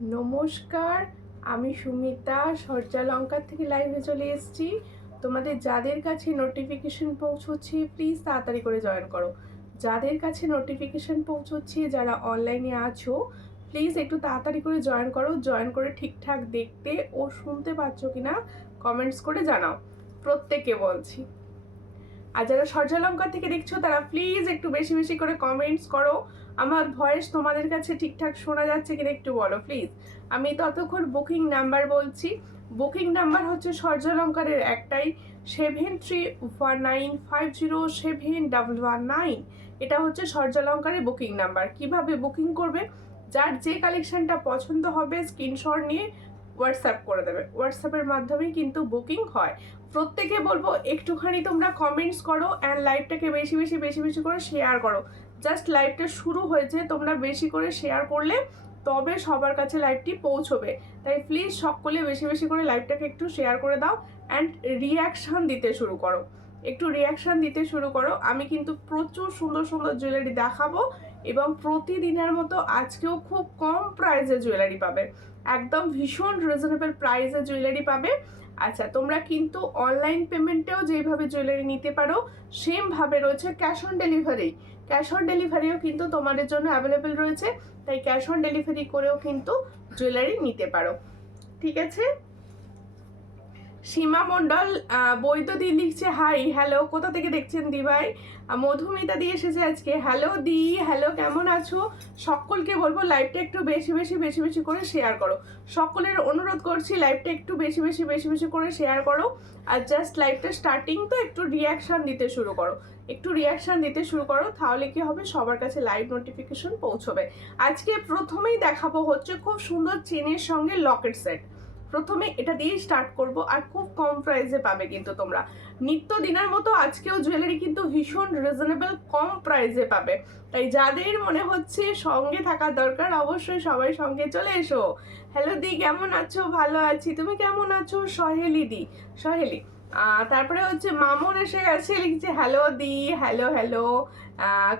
নমস্কার, আমি সুমিতা সূর্যালঙ্কার থেকে লাইভে চলে এসেছি। তোমাদের যাদের কাছে নোটিফিকেশন পৌঁছচ্ছে প্লিজ তাড়াতাড়ি করে জয়েন করো। যাদের কাছে নোটিফিকেশন পৌঁছচ্ছে, যারা অনলাইনে আছো প্লিজ একটু তাড়াতাড়ি করে জয়েন করো। জয়েন করে ঠিকঠাক দেখতে ও শুনতে পাচ্ছ কিনা কমেন্টস করে জানাও, প্রত্যেকে বলছি। আর যারা সূর্যালঙ্কার থেকে দেখছো তারা প্লিজ একটু বেশি বেশি করে কমেন্টস করো। আমার ভয়েস তোমাদের কাছে ঠিকঠাক শোনা যাচ্ছে কিনা একটু বলো প্লিজ। আমি ততক্ষণ বুকিং নাম্বার বলছি। বুকিং নাম্বার হচ্ছে সূর্যালঙ্কারের একটাই, 7319507119। এটা হচ্ছে সূর্যালঙ্কারের বুকিং নাম্বার। কিভাবে বুকিং করবে, যার যে কালেকশনটা পছন্দ হবে স্ক্রিনশট নিয়ে হোয়াটসঅ্যাপ করে দেবে। হোয়াটসঅ্যাপের মাধ্যমেই কিন্তু বুকিং হয়। প্রত্যেকে বলবো একটুখানি তোমরা কমেন্টস করো অ্যান্ড লাইভটাকে বেশি বেশি বেশি বেশি করে শেয়ার করো। জাস্ট লাইভটা শুরু হয়েছে, তোমরা বেশি করে শেয়ার করলে তবে সবার কাছে লাইভটি পৌঁছবে। তাই প্লিজ সকলে বেশি বেশি করে লাইভটাকে একটু শেয়ার করে দাও অ্যান্ড রিয়াকশান দিতে শুরু করো। একটু রিয়াকশান দিতে শুরু করো। আমি কিন্তু প্রচুর সুন্দর সুন্দর জুয়েলারি দেখাবো এবং প্রতিদিনের মতো আজকেও খুব কম প্রাইসে জুয়েলারি পাবে, একদম ভীষণ রিজনেবল প্রাইসে জুয়েলারি পাবে। আচ্ছা, তোমরা কিন্তু অনলাইন পেমেন্টেও যেভাবে জুয়েলারি নিতে পারো সেমভাবে রয়েছে cash on delivery. Cash on ডেলিভারিও কিন্তু তোমাদের জন্য অ্যাভেলেবেল রয়েছে, তাই ক্যাশ অন ডেলিভারি করেও কিন্তু জুয়েলারি নিতে পারো। ঠিক আছে। সীমা মণ্ডল বৈদ্যদি লিখছে হাই, হ্যালো, কোথা থেকে দেখছেন দি ভাই? মধুমিতা দিয়ে এসেছে আজকে, হ্যালো দি, হ্যালো, কেমন আছো? সকলকে বলবো লাইভটা একটু বেশি বেশি বেশি বেশি করে শেয়ার করো। সকলের অনুরোধ করছি লাইভটা একটু বেশি বেশি বেশি বেশি করে শেয়ার করো। আর জাস্ট লাইভটা স্টার্টিং তো একটু রিয়াকশান দিতে শুরু করো, একটু রিয়াকশান দিতে শুরু করো, তাহলে কি হবে সবার কাছে লাইভ নোটিফিকেশন পৌঁছবে। আজকে প্রথমেই দেখাবো হচ্ছে খুব সুন্দর চেনের সঙ্গে লকেট সেট। প্রথমে এটা দিয়ে স্টার্ট করব আর খুব কম প্রাইসে পাবে কিন্তু তোমরা। নিত্য দিনের মতো আজকেও জুয়েলারি কিন্তু ভীষণ রিজনেবল কম প্রাইসে পাবে। তাই যাদের মনে হচ্ছে সঙ্গে থাকা দরকার অবশ্যই সবাই সঙ্গে চলে এসো। হ্যালো দি, কেমন আছো? ভালো আছি, তুমি কেমন আছো? সহেলি দি, সহেলি। তারপরে হচ্ছে মামুন এসে গেছে, লিখছে হ্যালো দি, হ্যালো হ্যালো,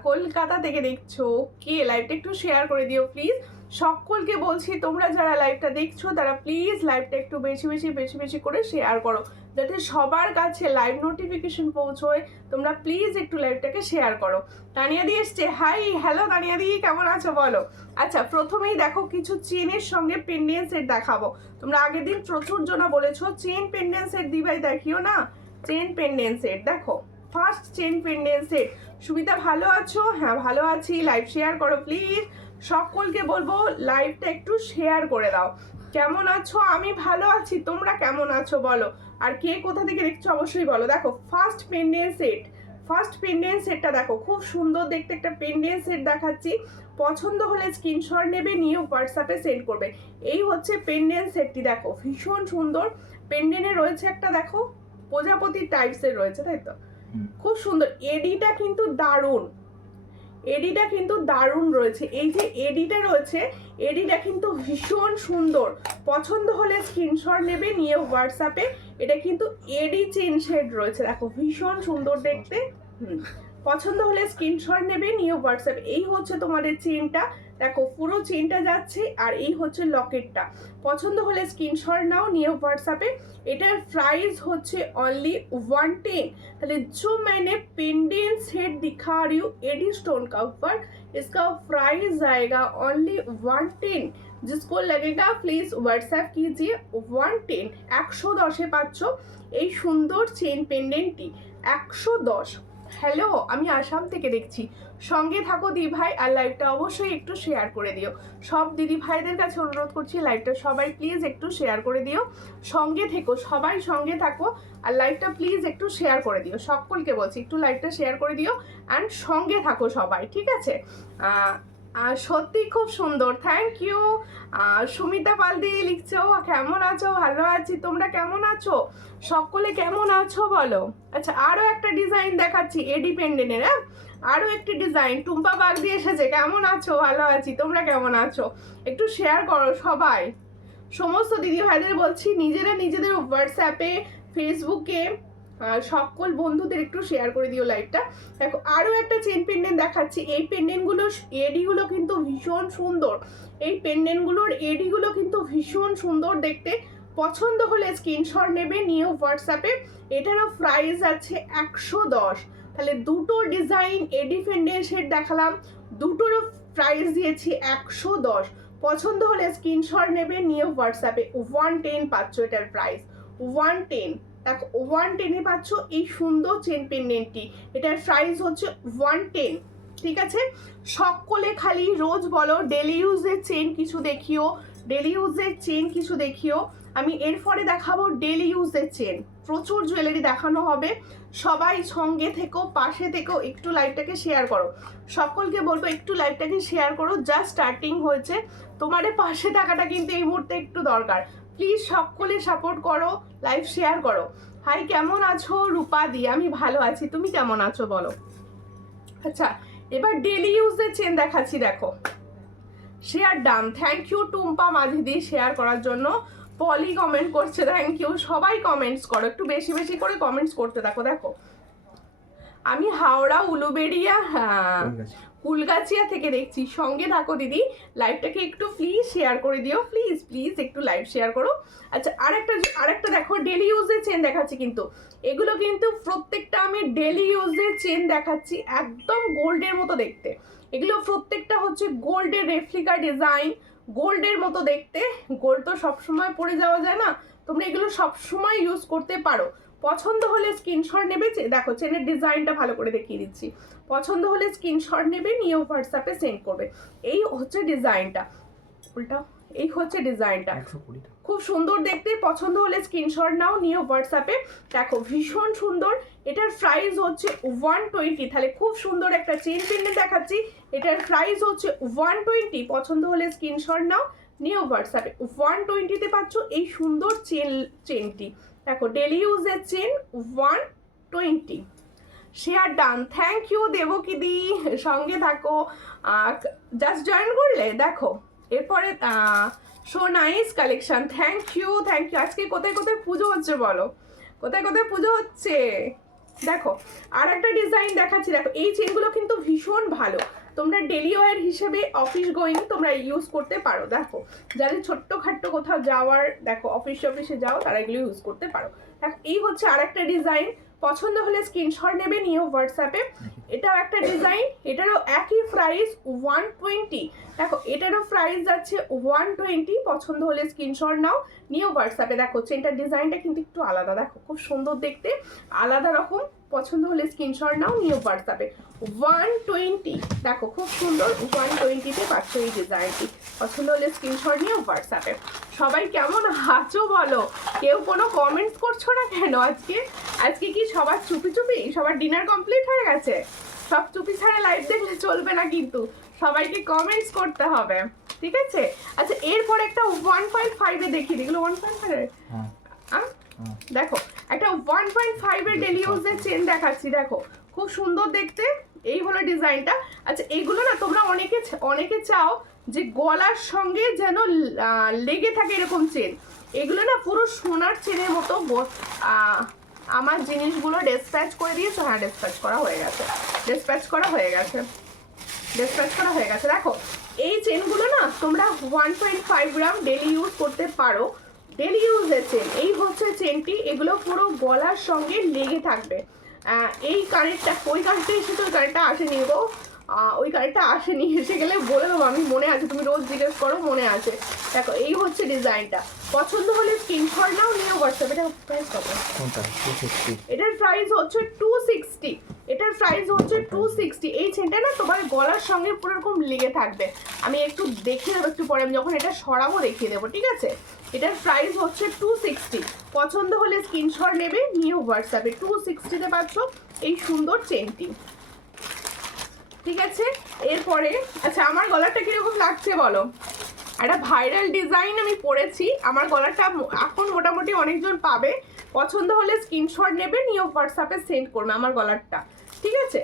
কলকাতা থেকে দেখছো। কে লাইভটা একটু শেয়ার করে দিও প্লিজ। সকলকে বলছি তোমরা যারা লাইভটা দেখছো তারা প্লিজ লাইভটা একটু বেশি বেশি বেশি বেশি করে শেয়ার করো, যাতে সবার কাছে লাইভ নোটিফিকেশন পৌঁছয়। তোমরা প্লিজ একটু লাইভটাকে শেয়ার করো। তানিয়া দি এসছে, হাই, হ্যালো তানিয়া দি, কেমন আছো বলো? আচ্ছা, প্রথমেই দেখো কিছু চেনের সঙ্গে পেন্ডেন্ট সেট দেখাবো। তোমরা আগের দিন প্রচুর জনা বলেছো চেন পেন্ডেন্ট সেট দিবাই দেখিও না, চেন পেন্ডেন্ট সেট দেখো। First chain pendant set. Sumita ভালো আছো? হ্যাঁ ভালো আছি, লাইভ শেয়ার করো প্লিজ। সকলকে বলবো লাইভটা একটু শেয়ার করে দাও। কেমন আছো? আমি ভালো আছি, তোমরা কেমন আছো বলো? আর কে কোথা থেকে দেখছো অবশ্যই বলো। দেখো first pendant set, first pendant সেটটা দেখো, খুব সুন্দর দেখতে একটা পেন্ডেন্ট সেট দেখাচ্ছি। পছন্দ হলে স্ক্রিনশট নেবে, নিয়ে হোয়াটসঅ্যাপে সেন্ড করবে। এই হচ্ছে পেন্ডেন্ট সেটটি, দেখো ভীষণ সুন্দর। পেন্ডেন্টে রয়েছে একটা দেখো প্রজাপতি টাইপসের রয়েছে, তাই তো? খুব সুন্দর। এডিটা কিন্তু দারুণ, এডিটা কিন্তু দারুণ রয়েছে। এই যে এডিটা রয়েছে, এডিটা কিন্তু ভীষণ সুন্দর। পছন্দ হলে স্ক্রিনশট নেবে, নিয়ে হোয়াটসঅ্যাপে। এটা কিন্তু এডি চেন শেড রয়েছে, দেখো ভীষণ সুন্দর দেখতে। পছন্দ হলে স্ক্রিনশট নেবে, নিয়ে হোয়াটসঅ্যাপে। এই হচ্ছে তোমাদের চেনটা, দেখো পুরো চেনটা যাচ্ছে। আর এই হচ্ছে লকেটটা। পছন্দ হলে স্ক্রিনশট নাও, নিয়ে হোয়াটসঅ্যাপে। এটার প্রাইস হচ্ছে অনলি 110। তাহলে जो मैंने पेंडेंट सेट दिखा रही हूँ एडी स्टोन का ऊपर, इसका प्राइस आएगा ओनली 110। जिसको लगेगा प्लीज व्हाट्सएप कीजिए 110। 110 পাচ্ছ এই সুন্দর চেন পেন্ডেন্টটি, 110। হ্যালো, আমি আসাম থেকে দেখছি। সঙ্গে থাকো দি ভাই, আর লাইভটা অবশ্যই একটু শেয়ার করে দিও। সব দিদি ভাইদের কাছে অনুরোধ করছি লাইভটা সবাই প্লিজ একটু শেয়ার করে দিও। সঙ্গে থেকো, সবাই সঙ্গে থাকো, আর লাইভটা প্লিজ একটু শেয়ার করে দিও। সকলকে বলছি একটু লাইভটা শেয়ার করে দিও অ্যান্ড সঙ্গে থাকো সবাই, ঠিক আছে? সত্যি খুব সুন্দর, থ্যাংক ইউ। সুমিতা পাল দিয়ে লিখছো কেমন আছো? ভালো আছি, তোমরা কেমন আছো? সকলে কেমন আছো বলো? আচ্ছা, আরও একটা ডিজাইন দেখাচ্ছি এডি পেন্ডেন্টের। হ্যাঁ, আরও একটি ডিজাইন টুম্পা বাগ দিয়ে এসেছে, কেমন আছো? ভালো আছি, তোমরা কেমন আছো? একটু শেয়ার করো সবাই। সমস্ত দিদি ভাইদের বলছি নিজেরা নিজেদের হোয়াটসঅ্যাপে, ফেসবুকে সকল বন্ধুদের একটু শেয়ার করে দিও লাইভটা। দেখো আরও একটা চেন পেন্ডেন্ট দেখাচ্ছি। এই পেন্ডেন্টগুলোর এডিগুলো কিন্তু ভীষণ সুন্দর, এই পেন্ডেন্টগুলোর এডিগুলো কিন্তু ভীষণ সুন্দর দেখতে। পছন্দ হলে স্ক্রিনশট নেবে, নিয়ে হোয়াটসঅ্যাপে। এটারও প্রাইস আছে 110। তাহলে দুটো ডিজাইন এডি পেন্ডেন্ট সেট দেখালাম, দুটোরও প্রাইস দিয়েছি 110। পছন্দ হলে স্ক্রিনশট নেবে, নিয়ে হোয়াটসঅ্যাপে। 110 পাচ্ছ এটার প্রাইস, 110। দেখো 110-এ পাচ্ছ এই সুন্দর চেন পেন্ডেন্টটি, এটার প্রাইস হচ্ছে 110। ঠিক আছে, সকলে খালি রোজ বলো ডেলি ইউজের চেন কিছু দেখিও, ডেলি ইউজের চেন কিছু দেখিও। আমি এরপরে দেখাবো ডেলি ইউজের চেন, প্রচুর জুয়েলারি দেখানো হবে। সবাই সঙ্গে থেকো, পাশে থেকো, একটু লাইভটাকে শেয়ার করো। সকলকে বলবো একটু লাইভটাকে শেয়ার করো, জাস্ট স্টার্টিং হয়েছে, তোমাদের পাশে থাকাটা কিন্তু এই মুহূর্তে একটু দরকার। প্লিজ সকলে সাপোর্ট করো, লাইভ শেয়ার করো। হাই, কেমন আছো রূপা দি? আমি ভালো আছি, তুমি কেমন আছো বলো। আচ্ছা, এবার ডেলি ইউজের চেন দেখাচ্ছি। দেখো share done, thank you Tumpa মাঝিদি শেয়ার করার জন্য। পলি কমেন্ট করছে, থ্যাংক ইউ। সবাই কমেন্টস করো, একটু বেশি বেশি করে কমেন্টস করতে থাকো। দেখো আমি হাওড়া উলুবেড়িয়া কুলগাছিয়া থেকে দেখছি, সঙ্গে থাকো দিদি। লাইভটাকে একটু প্লিজ শেয়ার করে দিও, প্লিজ প্লিজ একটু লাইভ শেয়ার করো। আচ্ছা, আরেকটা দেখো ডেলি ইউজের চেন দেখাচ্ছি, কিন্তু এগুলো কিন্তু প্রত্যেকটা আমি ডেলি ইউজের চেন দেখাচ্ছি, একদম গোল্ডের মতো দেখতে। এগুলো প্রত্যেকটা হচ্ছে গোল্ডের রেপ্লিকা ডিজাইন, গোল্ডের মতো দেখতে। গোল্ড তো সবসময় পরে যাওয়া যায় না, তোমরা এগুলো সবসময় ইউজ করতে পারো। পছন্দ হলে স্ক্রিনশট নেবে। দেখো চেনের ডিজাইনটা ভালো করে দেখিয়ে দিচ্ছি। পছন্দ হলে স্ক্রিনশট নেবে, নিয়ে হোয়াটসঅ্যাপে সেন্ড করবে। এই হচ্ছে ডিজাইনটা, উল্টা এই হচ্ছে ডিজাইনটা, খুব সুন্দর দেখতে। পছন্দ হলে স্ক্রিনশট নাও, নিয়ে হোয়াটসঅ্যাপে। দেখো ভীষণ সুন্দর, এটার প্রাইস হচ্ছে 120। তাহলে খুব সুন্দর একটা চেন পেন্ডেন্ট দেখাচ্ছি, এটার প্রাইস হচ্ছে 120। পছন্দ হলে স্ক্রিনশট নাও, নিয়ে হোয়াটসঅ্যাপে। 120-তে পাচ্ছ এই সুন্দর চেনটি। দেখো ডেলি ইউজের chain 120। Share done, thank you দেবকিদি, সঙ্গে থাকো। জাস্ট জয়েন করলে দেখো। এরপরে so nice collection, thank you thank you. আজকে কোথায় কোথায় পুজো হচ্ছে বলো, কোথায় কোথায় পুজো হচ্ছে। দেখো আর একটা ডিজাইন দেখাচ্ছি। দেখো এই চেনগুলো কিন্তু ভীষণ ভালো, তোমরা ডেলি ওয়্যার হিসেবে অফিস গোয়িং তোমরা ইউজ করতে পারো। দেখো যাদের ছোট্টখাট্টো কোথাও যাওয়ার, দেখো অফিসে যাও, তারা এগুলো ইউজ করতে পারো। দেখো এই হচ্ছে আর একটা ডিজাইন। পছন্দ হলে স্ক্রিনশট নেবে, নিয়ে হোয়াটসঅ্যাপে। এটাও একটা ডিজাইন, এটারও একই প্রাইস 120। দেখো এটারও প্রাইস যাচ্ছে 120। পছন্দ হলে স্ক্রিনশট নাও, নিয়ে হোয়াটসঅ্যাপে। দেখো চেনটার ডিজাইনটা কিন্তু একটু আলাদা, দেখো খুব সুন্দর দেখতে, আলাদা রকম। পছন্দ হলে স্ক্রিনশট নাও, নিয়ে হোয়াটসঅ্যাপে। 120, দেখো খুব সুন্দর 120-তে পাচ্ছ এই ডিজাইনটি। পছন্দ হলে স্ক্রিনশট নিয়ে হোয়াটসঅ্যাপে। সবাই কেমন আছো বলো, কেউ কোনো কমেন্টস করছো না কেন আজকে? আজকে কি সবার চুপি চুপি, সবার ডিনার কমপ্লিট হয়ে গেছে? সব চুপি ছাড়া লাইভ দেখলে চলবে না, কিন্তু সবাইকে কমেন্টস করতে হবে, ঠিক আছে? আচ্ছা এরপর একটা 1.5-এ দেখিয়ে দিই। এগুলো 1.5-এর, দেখো একটা 1.5-এর ডেলি ইউজের চেন দেখাচ্ছি। দেখো খুব সুন্দর দেখতে, এই হলো ডিজাইনটা। আচ্ছা এইগুলো না তোমরা অনেকে চাও যে গলার সঙ্গে যেন লেগে থাকে এরকম চেন। এগুলো না পুরো সোনার চেনের মতো। আমার জিনিসগুলো ডিসপ্যাচ করে দিয়েছো? হ্যাঁ ডিসপ্যাচ করা হয়ে গেছে, ডিসপ্যাচ করা হয়ে গেছে। দেখো এই চেনগুলো না তোমরা 1.5 গ্রাম ডেলি ইউজ করতে পারো, ডেলি ইউজের চেন। এই হচ্ছে চেনটি, এগুলো পুরো গলার সঙ্গে লেগে থাকবে। এই কানেরটা, ওই কানেরটা এসেছে, ওই কানেরটা আসেনি গো, ওই কানেরটা আসেনি, এসে গেলে বলে দেবো আমি, মনে আছে, তুমি রোজ জিজ্ঞেস করো, মনে আছে। দেখো এই হচ্ছে ডিজাইনটা। পছন্দ হলে স্ক্রিনশট নাও, নিয়ে হোয়াটসঅ্যাপ। এটা প্রাইস কত? এটার প্রাইস হচ্ছে 260। এটার প্রাইস হচ্ছে 260। এই চেনটা না তোমার গলার সঙ্গে পুরো এরকম লেগে থাকবে। আমি একটু দেখিয়ে দেবো একটু পরে, আমি যখন এটা সরাবো দেখিয়ে দেবো, ঠিক আছে? এটার প্রাইস হচ্ছে 260। পছন্দ হলে স্ক্রিনশট নেবে, নিয়ে হোয়াটসঅ্যাপে। 260-তে পাচ্ছ এই সুন্দর চেনটি, ঠিক আছে? এরপরে আচ্ছা আমার গলাটা কিরকম লাগছে বলো? একটা ভাইরাল ডিজাইন আমি পরেছি, আমার গলাটা এখন মোটামুটি অনেকজন পাবে। পছন্দ হলে স্ক্রিনশট নেবে, নিয়ে হোয়াটসঅ্যাপে সেন্ড করবে আমার গলারটা, ঠিক আছে?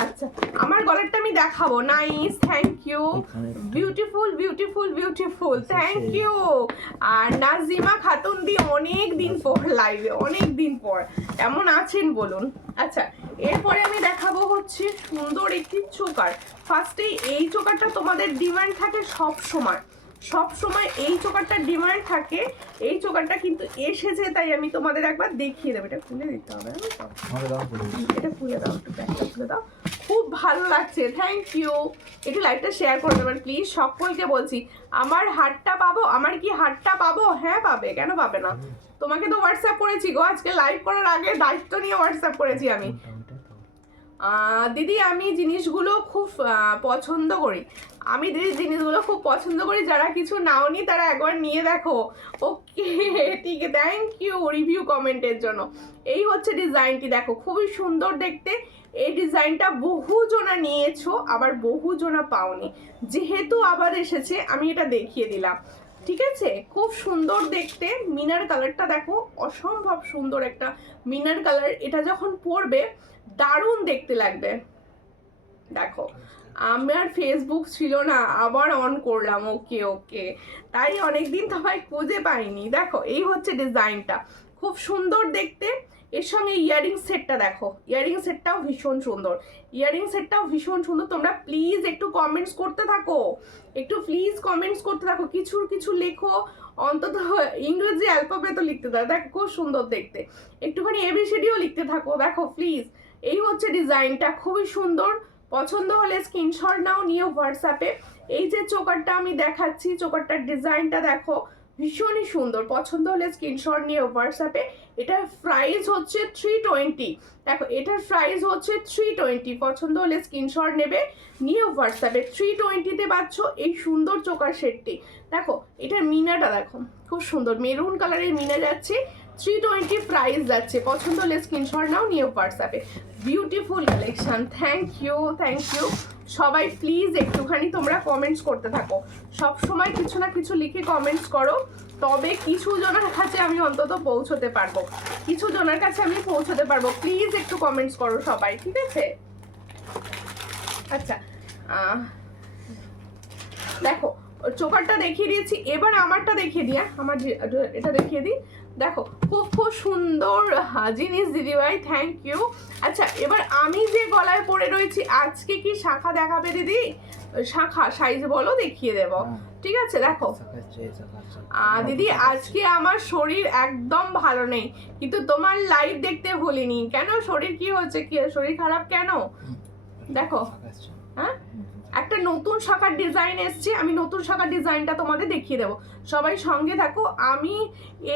আর আচ্ছা আমার গলারটা আমি দেখাবো। Nice, thank you, beautiful beautiful beautiful, thank you. আর নাজিমা খাতুন দি অনেক দিন পর লাইভে, অনেক দিন পর, কেমন আছেন বলুন। আচ্ছা এরপরে আমি দেখাবো হচ্ছে সুন্দর একটি চোকার। ফার্স্টেই এই চোকারটা তোমাদের ডিমান্ড থাকে সব সময়, সব সময় এই চোকারটার ডিমান্ড থাকে। এই চোকারটা কিন্তু এসেছে, তাই আমি তোমাদের একবার দেখিয়ে দেবো। এটা খুলে দিতে হবে, এটা খুলে দাও, একটু ব্যাগটা খুলে দাও। খুব ভালো লাগছে, থ্যাংক ইউ। একটু লাইভটা শেয়ার করে দেবেন প্লিজ, সকলকে বলছি। আমার হারটা পাবো, আমার কি হারটা পাবো? হ্যাঁ পাবে, কেন পাবে না? তোমাকে তো হোয়াটসঅ্যাপ করেছি গো, আজকে লাইভ করার আগে দায়িত্ব নিয়ে হোয়াটসঅ্যাপ করেছি আমি। দিদি আমি জিনিসগুলো খুব পছন্দ করি, আমি দিদি জিনিসগুলো খুব পছন্দ করি, যারা কিছু নাওনি তারা একবার নিয়ে দেখো। ওকে ঠিক আছে, থ্যাংক ইউ রিভিউ কমেন্টের জন্য। এই হচ্ছে ডিজাইনটি, দেখো খুবই সুন্দর দেখতে। এই ডিজাইনটা বহু জনা নিয়েছো, আবার বহু জনা পাওনি, যেহেতু আবার এসেছে আমি এটা দেখিয়ে দিলাম। ঠিক আছে, খুব সুন্দর দেখতে। মিনার কালারটা দেখো, অসম্ভব সুন্দর একটা মিনার কালার। এটা যখন পরবে দারুণ দেখতে লাগবে। দেখো আমার ফেসবুক ছিল না, আবার অন করলাম। ওকে ওকে, তাই অনেকদিন সবাই খুঁজে পাইনি। দেখো এই হচ্ছে ডিজাইনটা, খুব সুন্দর দেখতে। এর সঙ্গে ইয়ারিং সেটটা দেখো, ইয়ারিং সেটটাও ভীষণ সুন্দর, ইয়ারিং সেটটাও ভীষণ সুন্দর। তোমরা প্লিজ একটু কমেন্টস করতে থাকো, একটু প্লিজ কমেন্টস করতে থাকো, কিছু কিছু লেখো, অন্তত ইংরেজি অ্যালফাবেটও লিখতে দাও। দেখো খুব সুন্দর দেখতে, একটুখানি এবিসিডিও লিখতে থাকো। দেখো প্লিজ, এই হচ্ছে ডিজাইনটা, খুবই সুন্দর। পছন্দ হলে স্ক্রিনশট নাও, নিয়ে হোয়াটসঅ্যাপে। এই যে চোকারটা আমি দেখাচ্ছি, চোকারটার ডিজাইনটা দেখো ভীষণই সুন্দর। পছন্দ হলে স্ক্রিনশট নিয়ে হোয়াটসঅ্যাপে। এটার প্রাইস হচ্ছে 320। দেখো এটার প্রাইস হচ্ছে 320। পছন্দ হলে স্ক্রিনশট নেবে, নিয়ে হোয়াটসঅ্যাপে। 320-তে পাচ্ছ এই সুন্দর চোকার সেটটি। দেখো এটার মিনাটা দেখো, খুব সুন্দর মেরুন কালারের মিনা যাচ্ছে। 320 প্রাইস যাচ্ছে। পছন্দ হলে স্ক্রিনশট নাও, নিয়ে হোয়াটসঅ্যাপে। Beautiful collection, thank you thank you. সবাই প্লিজ একটুখানি তোমরা কমেন্টস করতে থাকো, সব সময় কিছু না কিছু লিখে কমেন্টস করো, তবে কিছু জনের কাছে আমি অন্তত পৌঁছতে পারবো, কিছু জনের কাছে আমি পৌঁছতে পারবো। প্লিজ একটু কমেন্টস করো সবাই, ঠিক আছে? আচ্ছা দেখো চোকারটা দেখিয়ে দিয়েছি, এবার আমারটা দেখিয়ে দিই। আমার এটা দেখিয়ে দিই। দেখো খুব খুব সুন্দর জিনিস দিদিভাই, থ্যাংক ইউ। আচ্ছা এবার আমি যে গলায় পরে রয়েছি, আজকে কি শাখা দেখাবে দিদি? শাখা সাইজ বলো, দেখিয়ে দেবো। ঠিক আছে দেখো দিদি, আজকে আমার শরীর একদম ভালো নেই, কিন্তু তোমার লাইভ দেখতে ভুলিনি। কেন, শরীর কি হচ্ছে? কি শরীর খারাপ কেন? দেখো হ্যাঁ, একটা নতুন শাখার ডিজাইন এসছে, আমি নতুন শাখার ডিজাইনটা তোমাদের দেখিয়ে দেবো। সবাই সঙ্গে থাকো, আমি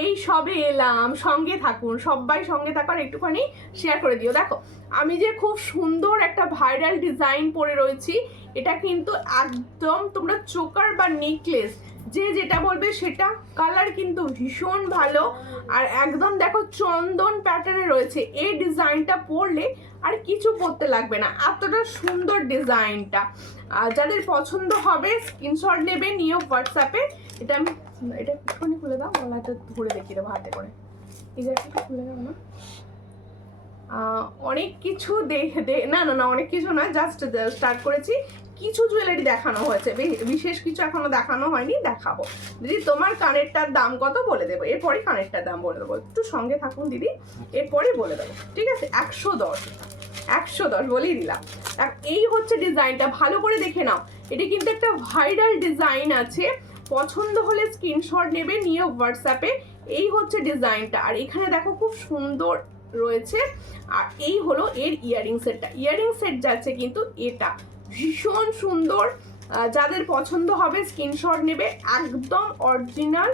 এই সবে এলাম, সঙ্গে থাকুন সবাই, সঙ্গে থাকার একটুখানি শেয়ার করে দিও। দেখো আমি যে খুব সুন্দর একটা ভাইরাল ডিজাইন পরে রয়েছি, এটা কিন্তু একদম তোমরা চোকার বা নেকলেস যে যেটা বলবে সেটা। কালার কিন্তু ভীষণ ভালো, আর একদম দেখো চন্দন প্যাটার্নে রয়েছে। এই ডিজাইনটা পরলে আর কিছু পরতে লাগবে না, এতটা সুন্দর ডিজাইনটা। যাদের পছন্দ হবে স্ক্রিনশট নেবে, নিয়ে হোয়াটসঅ্যাপে। এটা আমি এটা একটুখানি খুলে দাও, গলাটা ধরে দেখিয়ে দেবো হাতে করে। এই যে একটু খুলে দাও না, অনেক কিছু না না না অনেক কিছু না, জাস্ট স্টার্ট করেছি। কিছু জুয়েলারি দেখানো হয়েছে, বিশেষ কিছু এখনো দেখানো হয়নি, দেখাবো। দিদি তোমার কানেরটার দাম কত বলে দেবো, এরপরে কানেরটার দাম বলে দেবো। একটু সঙ্গে থাকুন দিদি, এরপরে বলে দেবো, ঠিক আছে? 110 বলেই দিলাম। এই হচ্ছে ডিজাইনটা, ভালো করে দেখে নাও। এটা কিন্তু একটা ভাইরাল ডিজাইন আছে, পছন্দ হলে স্ক্রিনশট নেবে, নিয়ে হোয়াটসঅ্যাপে। এই হচ্ছে ডিজাইনটা, আর এখানে দেখো খুব সুন্দর রয়েছে। আর এই হলো এর ইয়ারিং সেটটা, ইয়ারিং সেট যাচ্ছে কিন্তু এটা ভীষণ সুন্দর। যাদের পছন্দ হবে স্ক্রিনশট নেবে। একদম অরিজিনাল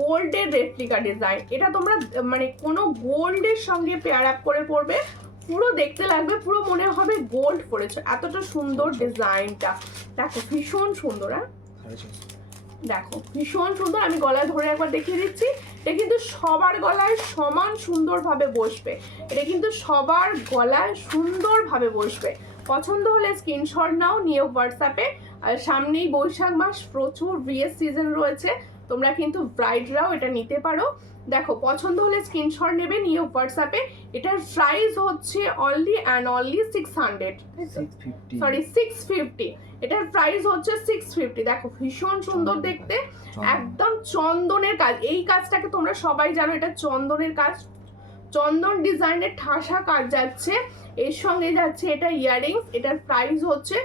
গোল্ডের রেপ্লিকা ডিজাইন। এটা তোমরা মানে কোনো গোল্ডের সঙ্গে পেয়ার আপ করে পরবে, পুরো দেখতে লাগবে, পুরো মনে হবে গোল্ড পরেছো, এতটা সুন্দর ডিজাইনটা। দেখো ভীষণ সুন্দর। হ্যাঁ দেখো ভীষণ সুন্দর। আমি গলায় ধরে একবার দেখিয়ে দিচ্ছি। এটা কিন্তু সবার গলায় সমান সুন্দরভাবে বসবে, এটা কিন্তু সবার গলায় সুন্দরভাবে বসবে। পছন্দ হলে স্ক্রিনশট নাও, নিয়ে হোয়াটসঅ্যাপে। আর সামনেই বৈশাখ মাস, প্রচুর বিয়ের সিজন রয়েছে, তোমরা কিন্তু ব্রাইডরাও এটা নিতে পারো। দেখো পছন্দ হলে স্ক্রিনশট নেবে, নিয়ে হোয়াটসঅ্যাপে। এটার প্রাইস হচ্ছে অনলি অ্যান্ড অনলি 600, সরি 650। এটার প্রাইস হচ্ছে 650। দেখো ভীষণ সুন্দর দেখতে, একদম চন্দনের কাজ। এই কাজটাকে তোমরা সবাই জানো, এটা চন্দনের কাজ, চন্দন ডিজাইনের ঠাসা কাজ যাচ্ছে, এর সঙ্গে যাচ্ছে এটা ইয়াররিংস। এটার প্রাইস হচ্ছে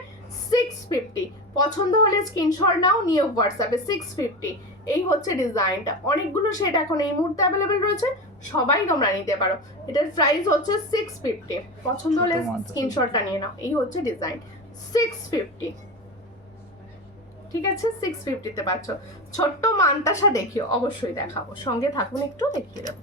650। পছন্দ হলে স্ক্রিনশট নাও, নিয়ে হোয়াটসঅ্যাপে 650। এই হচ্ছে ডিজাইনটা। অনেকগুলো সেট এখন এই মুহূর্তে অ্যাভেলেবেল রয়েছে, সবাই তোমরা নিতে পারো। এটার প্রাইস হচ্ছে 650। পছন্দ হলে স্ক্রিনশটটা নিয়ে নাও। এই হচ্ছে ডিজাইন 650, ঠিক আছে? 650-তে পাচ্ছ। ছোট্ট মান্তাসা দেখিও, অবশ্যই দেখাবো, সঙ্গে থাকুন, একটু দেখিয়ে দেবো,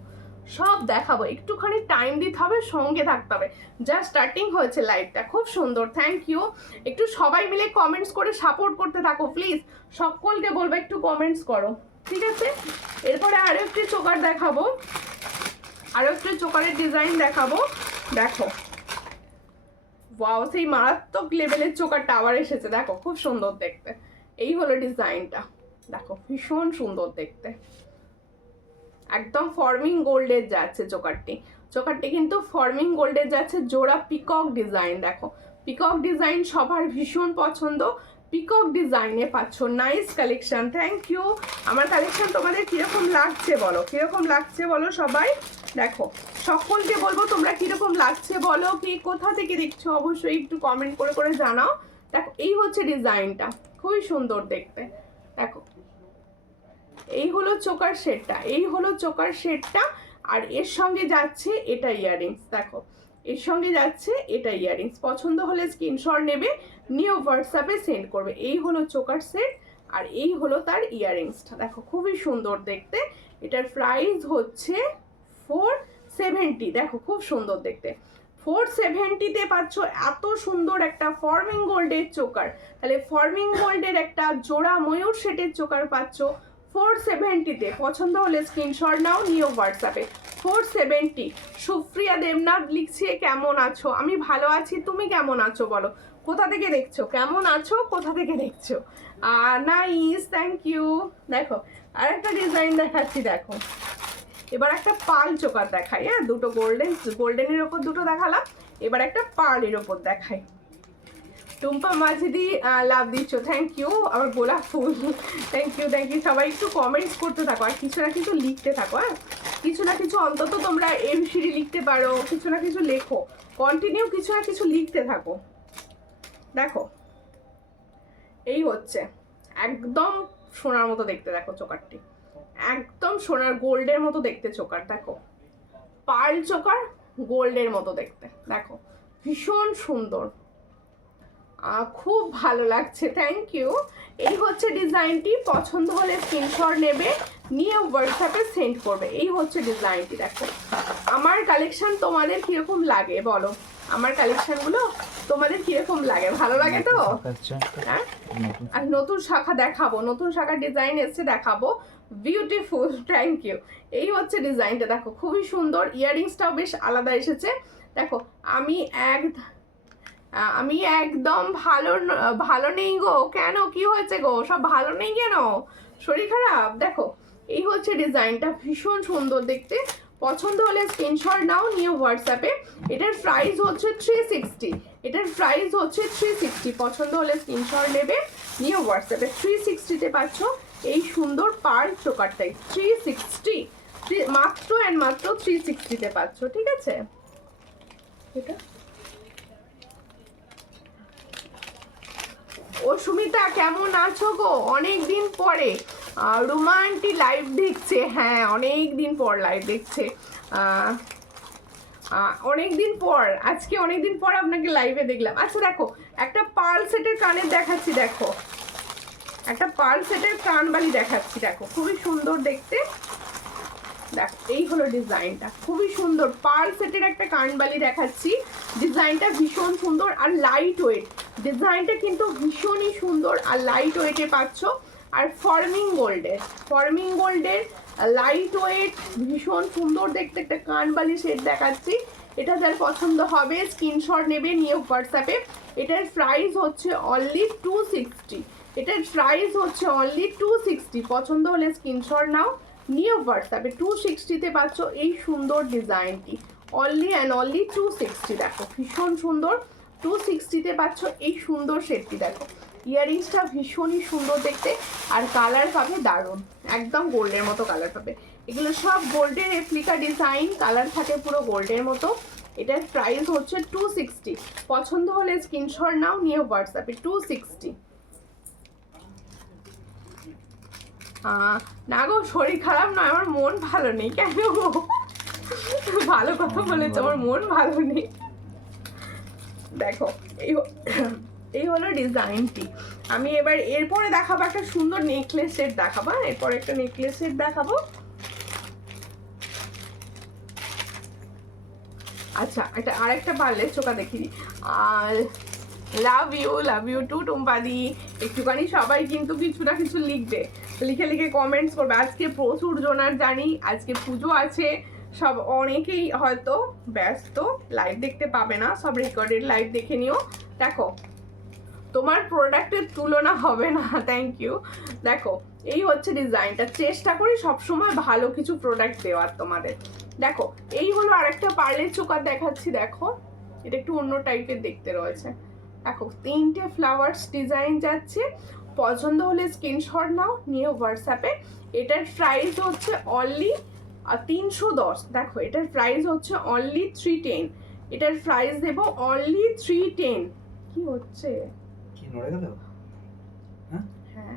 সব দেখাবো। একটুখানি টাইম দিতে হবে, সঙ্গে থাকতে হবে। যা স্টার্টিং হয়েছে লাইভটা, খুব সুন্দর, থ্যাংক ইউ। একটু সবাই মিলে কমেন্টস করে সাপোর্ট করতে থাকো প্লিজ, সকলকে বলবো একটু কমেন্টস করো, ঠিক আছে? এরপরে আরো একটি চোকার দেখাবো, আরো একটি চোকারের ডিজাইন দেখাবো। দেখো ওয়াও, সেই মারাত্মক লেভেলের চোকারটা আবার এসেছে, দেখো খুব সুন্দর দেখতে। এই হলো ডিজাইনটা, দেখো ভীষণ সুন্দর দেখতে, একদম ফর্মিং গোল্ডের যাচ্ছে চোকারটি। চোকারটি কিন্তু ফর্মিং গোল্ডের যাচ্ছে, জোড়া পিকক ডিজাইন। দেখো পিকক ডিজাইন সবার ভীষণ পছন্দ, পিকক ডিজাইনে পাচ্ছ নাইস কালেকশন, থ্যাংক ইউ। আমার কালেকশন তোমাদের কিরকম লাগছে বলো, কিরকম লাগছে বলো সবাই। দেখো সকলকে বলবো তোমরা কিরকম লাগছে বলো, কি কোথা থেকে দেখছো অবশ্যই একটু কমেন্ট করে করে জানাও। দেখো এই হচ্ছে ডিজাইনটা, খুবই সুন্দর দেখতে। দেখো এই হলো চোকার সেটটা, এই হলো চোকার সেটটা, আর এর সঙ্গে যাচ্ছে এটা ইয়াররিংস। দেখো এর সঙ্গে যাচ্ছে এটা ইয়াররিংস। পছন্দ হলে স্ক্রিনশট নেবে, নিয়ে হোয়াটসঅ্যাপে সেন্ড করবে। এই হলো চোকার সেট, আর এই হলো তার ইয়াররিংসটা। দেখো খুবই সুন্দর দেখতে। এটার প্রাইস হচ্ছে 470। দেখো খুব সুন্দর দেখতে, 470-তে পাচ্ছ এত সুন্দর একটা ফর্মিং গোল্ডের চোকার। তাহলে ফর্মিং গোল্ডের একটা জোড়া ময়ূর সেটের চোকার পাচ্ছ 470-তে। পছন্দ হলে স্ক্রিনশট নাও, নিয়ে হোয়াটসঅ্যাপে 470। সুপ্রিয়া দেবনাথ লিখছে কেমন আছো, আমি ভালো আছি, তুমি কেমন আছো বলো, কোথা থেকে দেখছো, কেমন আছো, কোথা থেকে দেখছো? Nice, thank you. দেখো আর একটা ডিজাইন দেখাচ্ছি, দেখো এবার একটা পার্ল চোকার দেখাই। হ্যাঁ, দুটো গোল্ডেনের ওপর দুটো দেখালাম, এবার একটা পার্লের ওপর দেখাই। টুম্পা মাঝিদি লাভ দিচ্ছ, থ্যাংক ইউ। আবার গোলাপ ফুল, থ্যাংক ইউ, থ্যাংক ইউ। সবাই একটু কমেন্টস করতে থাকো, আর কিছু না কিছু লিখতে থাকো। হ্যাঁ, কিছু না কিছু অন্তত তোমরা এবিসিডি লিখতে পারো, কিছু না কিছু লেখো, কন্টিনিউ কিছু না কিছু লিখতে থাকো। দেখো এই হচ্ছে একদম সোনার মতো দেখতে, দেখো চোকারটি একদম সোনার গোল্ডের মতো দেখতে চোকার। দেখো পার্ল চোকার, গোল্ডের মতো দেখতে, দেখো ভীষণ সুন্দর, খুব ভালো লাগছে, থ্যাংক ইউ। এই হচ্ছে ডিজাইনটি। পছন্দ হলে স্ক্রিনশট নেবে, নিয়ে হোয়াটসঅ্যাপে সেন্ড করবে। এই হচ্ছে ডিজাইনটি। দেখো আমার কালেকশন তোমাদের কিরকম লাগে বলো, আমার কালেকশনগুলো তোমাদের কিরকম লাগে, ভালো লাগে তো? হ্যাঁ, আর নতুন শাখা দেখাবো, নতুন শাখার ডিজাইন এসছে দেখাবো, বিউটিফুল, থ্যাংক ইউ। এই হচ্ছে ডিজাইনটা, দেখো খুবই সুন্দর। ইয়াররিংসটাও বেশ আলাদা এসেছে। দেখো আমি একদম ভালো নেই গো, কেন কি হয়েছে গো, সব ভালো নেই কেন, শরীর খারাপ? দেখো এই হচ্ছে ডিজাইনটা, ভীষণ সুন্দর দেখতে। পছন্দ হলে স্ক্রিনশট নাও, নিয়ে হোয়াটসঅ্যাপে। এটার প্রাইস হচ্ছে 360, এটার প্রাইস হচ্ছে 360। পছন্দ হলে স্ক্রিনশট নেবে, নিয়ে হোয়াটসঅ্যাপে। 360-তে পাচ্ছ এই সুন্দর পার্ল চোকারটাই, 360 মাত্র অ্যান্ড মাত্র 360-তে পাচ্ছ, ঠিক আছে? এটা ও সুমিতা কেমন আছো গো, অনেক দিন পরে। রুমা আন্টি লাইভ দেখছে, হ্যাঁ অনেক দিন পর লাইভ দেখছে, অনেক দিন পর, আজকে অনেক দিন পর আপনাকে লাইভে দেখলাম। আচ্ছা দেখো একটা পার্ল সেটের কানের দেখাচ্ছি, দেখো একটা পার্ল সেটের কানবালি দেখাচ্ছি, দেখো খুবই সুন্দর দেখতে। দেখো এই হলো ডিজাইনটা, খুবই সুন্দর পার্ল সেটের একটা কানবালি দেখাচ্ছি। ডিজাইনটা ভীষণ সুন্দর আর লাইট ওয়েট, ডিজাইনটা কিন্তু ভীষণই সুন্দর আর লাইট ওয়েটে পাচ্ছ। আর ফর্মিং গোল্ডের লাইট ওয়েট ভীষণ সুন্দর দেখতে একটা কানবালি সেট দেখাচ্ছি। এটা যার পছন্দ হবে স্ক্রিনশট নেবে, নিয়ে হোয়াটসঅ্যাপে। এটার প্রাইস হচ্ছে অনলি 260, এটার প্রাইস হচ্ছে অনলি 260। পছন্দ হলে স্ক্রিনশট নাও, নিয়ে হোয়াটসঅ্যাপে 260-তে পাচ্ছ এই সুন্দর ডিজাইনটি। Only and only 260। দেখো ভীষণ সুন্দর, 260-তে পাচ্ছ এই সুন্দর সেটটি। দেখো ইয়াররিংসটা ভীষণই সুন্দর দেখতে, আর কালার পাবে দারুণ, একদম গোল্ডের মতো কালার পাবে। এগুলো সব গোল্ডের রেপ্লিকা ডিজাইন, কালার থাকে পুরো গোল্ডের মতো। এটার প্রাইস হচ্ছে 260। পছন্দ হলে স্ক্রিনশট নাও, নিয়ে হোয়াটসঅ্যাপে 260। না গো শরীর খারাপ নয়, আমার মন ভালো নেই। কেন ভালো কথা বলেছে, আমার মন ভালো নেই। দেখো এই হলো ডিজাইনটি। আমি এবার এরপরে দেখাবো একটা সুন্দর নেকলেস সেট দেখাবো। এরপর একটা নেকলেস সেট দেখাবো। আচ্ছা এটা আরেকটা পারলে চোখা দেখি। আর লাভ ইউ টু টুম্পাদি। একটুখানি সবাই কিন্তু কিছু না কিছু লিখবে, লিখে লিখে কমেন্টস করবে। আজকে প্রচুর জনার জানি আজকে পুজো আছে, সব অনেকেই হয়তো ব্যস্ত, লাইভ দেখতে পাবে না, সব রেকর্ডেড লাইভ দেখে নিও। দেখো তোমার প্রোডাক্টের তুলনা হবে না। Thank you. দেখো এই হচ্ছে ডিজাইনটা, চেষ্টা করি সবসময় ভালো কিছু প্রোডাক্ট দেওয়ার তোমাদের। দেখো এই হলো আরেকটা পার্লের চোকার দেখাচ্ছি। দেখো এটা একটু অন্য টাইপের দেখতে রয়েছে। দেখো 3টে ফ্লাওয়ার্স ডিজাইন যাচ্ছে। পছন্দ হলে স্ক্রিনশট নাও, নিয়ে হোয়াটসঅ্যাপে। এটার প্রাইস হচ্ছে অনলি 310। দেখো এটার প্রাইস হচ্ছে অনলি 310। এটার প্রাইস দেবো অনলি 310। কি হচ্ছে? হ্যাঁ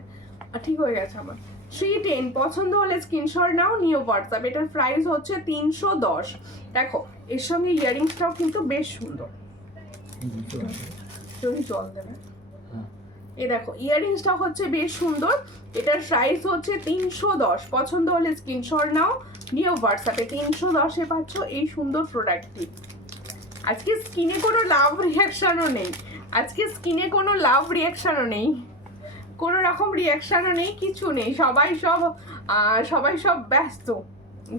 ঠিক হয়ে গেছে আমার। 310। পছন্দ হলে স্ক্রিনশট নাও, নিয়ে হোয়াটসঅ্যাপ। এটার প্রাইস হচ্ছে 310। দেখো এর সঙ্গে ইয়ারিংসটাও কিন্তু বেশ সুন্দর। জল দেবে। এই দেখো ইয়ারিংসটা হচ্ছে বেশ সুন্দর। এটার প্রাইস হচ্ছে 310। পছন্দ হলে স্ক্রিনশট নাও, নিয়ে হোয়াটসঅ্যাপে 310-এ পাচ্ছ এই সুন্দর প্রোডাক্টটি। আজকে স্কিনে কোনো লাভ রিয়াকশনও নেই, আজকে স্কিনে কোনো লাভ রিয়াকশনও নেই, কোনো রকম রিয়াকশনও নেই, কিছু নেই। সবাই সব ব্যস্ত,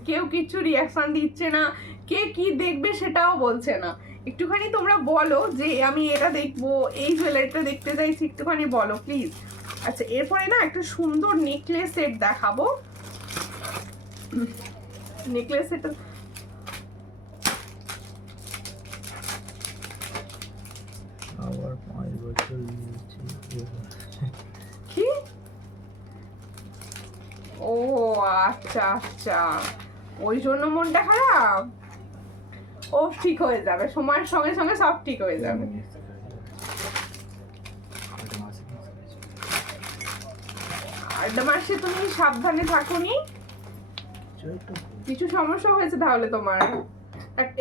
কেউ কিছু রিয়াকশন দিচ্ছে না, কে কি দেখবে সেটাও বলছে না। একটুখানি তোমরা বলো যে আমি এটা দেখবো, এই জুয়েলারিটা দেখতে চাইছি, একটুখানি বলো প্লিজ। আচ্ছা এরপরে না একটা সুন্দর নেকলেস সেট দেখাবো। নেকলেস সেট আবার 5 বছর কি? ও আচ্ছা আচ্ছা, ওই জন্য মনটা খারাপ। ও ঠিক হয়ে যাবে, সময়ের সঙ্গে সঙ্গে সব ঠিক হয়ে যাবে। আড্ডা মাসে তুমি সাবধানে থাকোনি, কিছু সমস্যা হয়েছে তাহলে তোমার।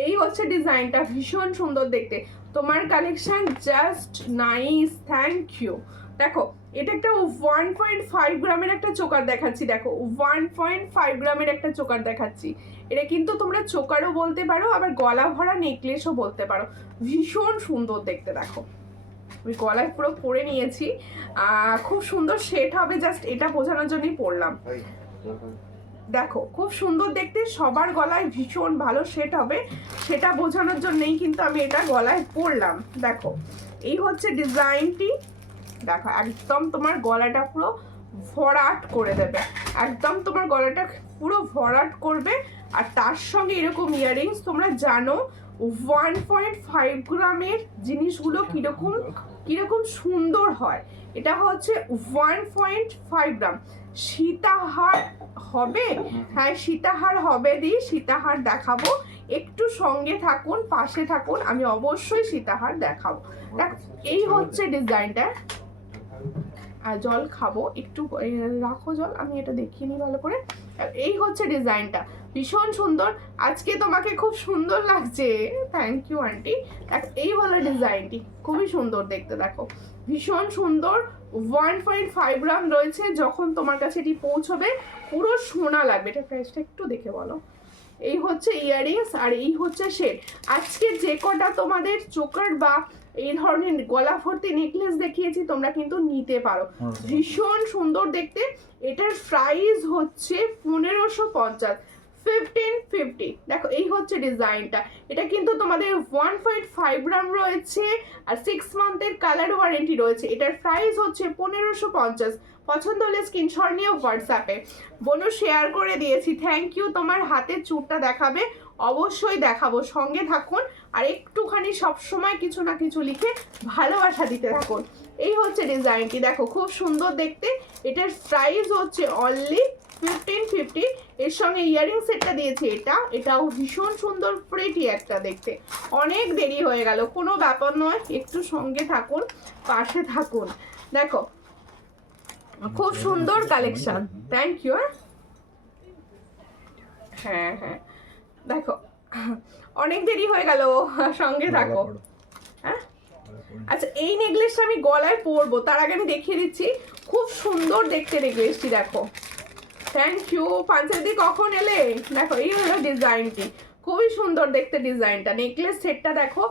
এই হচ্ছে ডিজাইনটা, ভীষণ সুন্দর দেখতে। তোমার collection just nice, thank you. দেখো এটা একটা 1.5 গ্রামের একটা চোকার দেখাচ্ছি। দেখো 1.5 গ্রামের একটা চোকার দেখাচ্ছি। এটা কিন্তু তোমরা চোকারও বলতে পারো, আবার গলা ভরা নেকলেসও বলতে পারো। ভীষণ সুন্দর দেখতে। দেখো আমি গলায় পুরো পরে নিয়েছি, খুব সুন্দর সেট হবে, জাস্ট এটা বোঝানোর জন্যই পরলাম। দেখো খুব সুন্দর দেখতে, সবার গলায় ভীষণ ভালো সেট হবে, সেটা বোঝানোর জন্যই কিন্তু আমি এটা গলায় পরলাম। দেখো এই হচ্ছে ডিজাইনটি। দেখো একদম তোমার গলাটা পুরো ভরাট করে দেবে, একদম তোমার গলাটা পুরো ভরাট করবে। আর তার সঙ্গে এরকম ইয়াররিংস, তোমরা জানো 1.5 গ্রামের জিনিসগুলো কিরকম সুন্দর হয়। এটা হচ্ছে 1.5 গ্রাম। সীতাহার হবে, হ্যাঁ সীতাহার হবে, সীতাহার দেখাবো। একটু সঙ্গে থাকুন, পাশে থাকুন, আমি অবশ্যই সীতাহার দেখাবো। এই হচ্ছে ডিজাইনটা। আর জল খাবো একটু, রাখো জল, আমি এটা দেখিয়ে নিই ভালো করে। এই হচ্ছে ডিজাইনটা, ভীষণ সুন্দর। আজকে তোমাকে খুব সুন্দর লাগছে, থ্যাংক ইউ আন্টি। এই হলো ডিজাইনটি, খুবই সুন্দর দেখতে। দেখো ভীষণ সুন্দর, 1.5 গ্রাম রয়েছে। যখন তোমার কাছে এটি পৌঁছবে পুরো সোনা লাগবে। এটা প্রাইসটা একটু দেখে বলো। এই হচ্ছে ইয়াররিংস আর এই হচ্ছে সেট। আজকে যে কটা তোমাদের চোকার বা এই ধরনের গলা ভর্তি নেকলেস দেখিয়েছি তোমরা কিন্তু নিতে পারো, ভীষণ সুন্দর দেখতে। এটার প্রাইস হচ্ছে 1550। 1550। দেখো এই হচ্ছে ডিজাইনটা, এটা কিন্তু তোমাদের 1.5 গ্রাম রয়েছে আর 6 মান্থের কালার ওয়ারেন্টি রয়েছে। এটার প্রাইস হচ্ছে 1550। পছন্দ হলে স্ক্রিনশট নিয়ে হোয়াটসঅ্যাপে। বনু শেয়ার করে দিয়েছি, থ্যাংক ইউ। তোমার হাতের চুড়টা দেখাবে? অবশ্যই দেখাবো, সঙ্গে থাকুন আর একটুখানি সবসময় কিছু না কিছু লিখে ভালোবাসা দিতে থাকুন। এই হচ্ছে ডিজাইনটি, দেখো খুব সুন্দর দেখতে। এটার প্রাইস হচ্ছে অনলি 1550। এর সঙ্গে ইয়ারিং সেটটা দিয়েছে, এটাও ভীষণ সুন্দর প্রিটি একটা দেখতে। অনেক দেরি হয়ে গেল, কোনো ব্যাপার নয়, একটু সঙ্গে থাকুন, পাশে থাকুন। দেখো খুব সুন্দর কালেকশন, থ্যাংক ইউ। হ্যাঁ হ্যাঁ দেখো অনেক দেরি হয়ে গেল, সঙ্গে থাকো। হ্যাঁ আচ্ছা, এই নেকলেসটা আমি গলায় পরবো, তার আগে আমি দেখিয়ে দিচ্ছি। খুব সুন্দর দেখতে নেকলেসটি, দেখো। Thank you. পাঞ্জাবি কখন এলে? দেখো এই হলো ডিজাইনটি, খুবই সুন্দর দেখতে ডিজাইনটা। নেকলেস সেটটা দেখো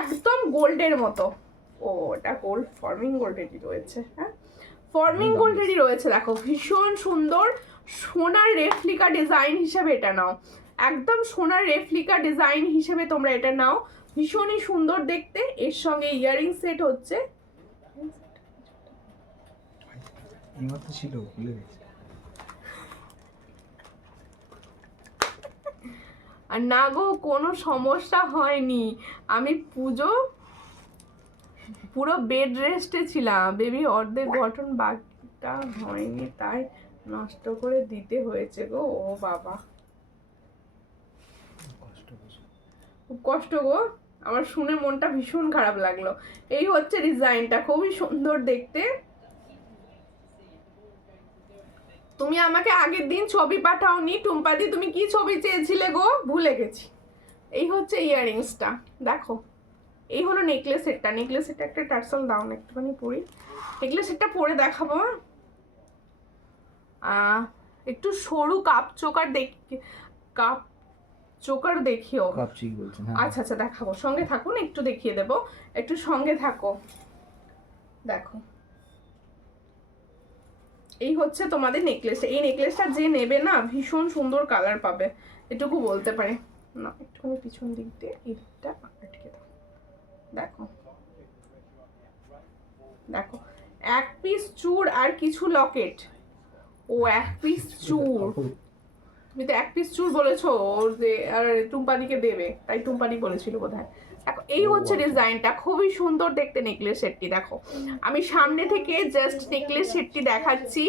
একদম গোল্ডের মতো। ও এটা গোল্ড, ফর্মিং গোল্ডেরই রয়েছে। হ্যাঁ ফর্মিং গোল্ডেরই রয়েছে, দেখো ভীষণ সুন্দর। সোনার রেপ্লিকা ডিজাইন হিসেবে এটা নাও, একদম সোনার রেপ্লিকা ডিজাইন হিসেবে তোমরা এটা নাও, ভীষণই সুন্দর দেখতে। এর সঙ্গে ইয়ারিং সেট হচ্ছে, ছিল ভুলে গেছি। আর না গো কোনো সমস্যা হয়নি, আমি পুরো বেড রেস্টে ছিলাম বেবি, অর্ধেক গঠন বাকিটা হয়নি তাই নষ্ট করে দিতে হয়েছে গো। ও বাবা খুব কষ্ট গো, আমার শুনে মনটা ভীষণ খারাপ লাগলো। এই হচ্ছে ডিজাইনটা, খুবই সুন্দর দেখতে। তুমি আমাকে আগের দিন ছবি পাঠাওনি টুম্পাদি, তুমি কি ছবি চেয়েছিলে গো? ভুলে গেছি। এই হচ্ছে ইয়াররিংসটা, দেখো এই হলো নেকলেস সেটটা। নেকলেস সেটটা একটা টার্সেল দাও না একটুখানি পরি, নেকলেস সেটটা পরে দেখাবো। একটু সরু কাপ চোকার দেখিও। কাপচিক বলছেন? আচ্ছা আচ্ছা দেখাবো, সঙ্গে থাকুন, একটু দেখিয়ে দেবো, একটু সঙ্গে থাকো। দেখো এই হচ্ছে তোমাদের নেকলেস। এই নেকলেসটা যে নেবে না ভীষণ সুন্দর কালার পাবে, এটুকু বলতে পারে। না একটুখানি পিছন দিক দিয়ে এটা আটকে দাও। দেখো দেখো এক পিস চূড় আর কিছু লকেট। ও এক পিস চূড়, তুমি তো এক পিস চূড় বলেছো, ওর যে আর টুম্পানিকে দেবে তাই টুম্পানি বলেছিল বোধহয়। দেখো এই হচ্ছে ডিজাইনটা, খুবই সুন্দর দেখতে নেকলেস সেটটি। দেখো আমি সামনে থেকে জাস্ট নেকলেস সেটটি দেখাচ্ছি,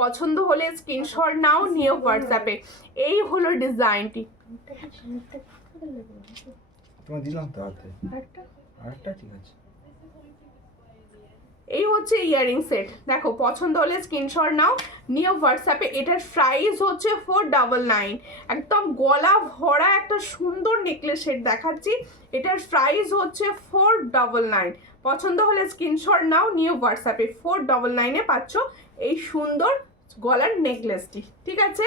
পছন্দ হলে স্ক্রিনশট নাও, নিয়ে হোয়াটসঅ্যাপে। এই হলো ডিজাইনটি। তোমার দিলাম তো হাতে আরেকটা, ঠিক আছে। এই হচ্ছে ইয়ারিং সেট, দেখো পছন্দ হলে স্ক্রিনশট নাও, নিয়ে হোয়াটসঅ্যাপে। এটার প্রাইস হচ্ছে 499। একদম গলা ভরা একটা সুন্দর নেকলেস সেট দেখাচ্ছি, এটার প্রাইস হচ্ছে 499। পছন্দ হলে স্ক্রিনশট নাও, নিয়ে হোয়াটসঅ্যাপে। 499-এ পাচ্ছ এই সুন্দর গলার নেকলেসটি, ঠিক আছে।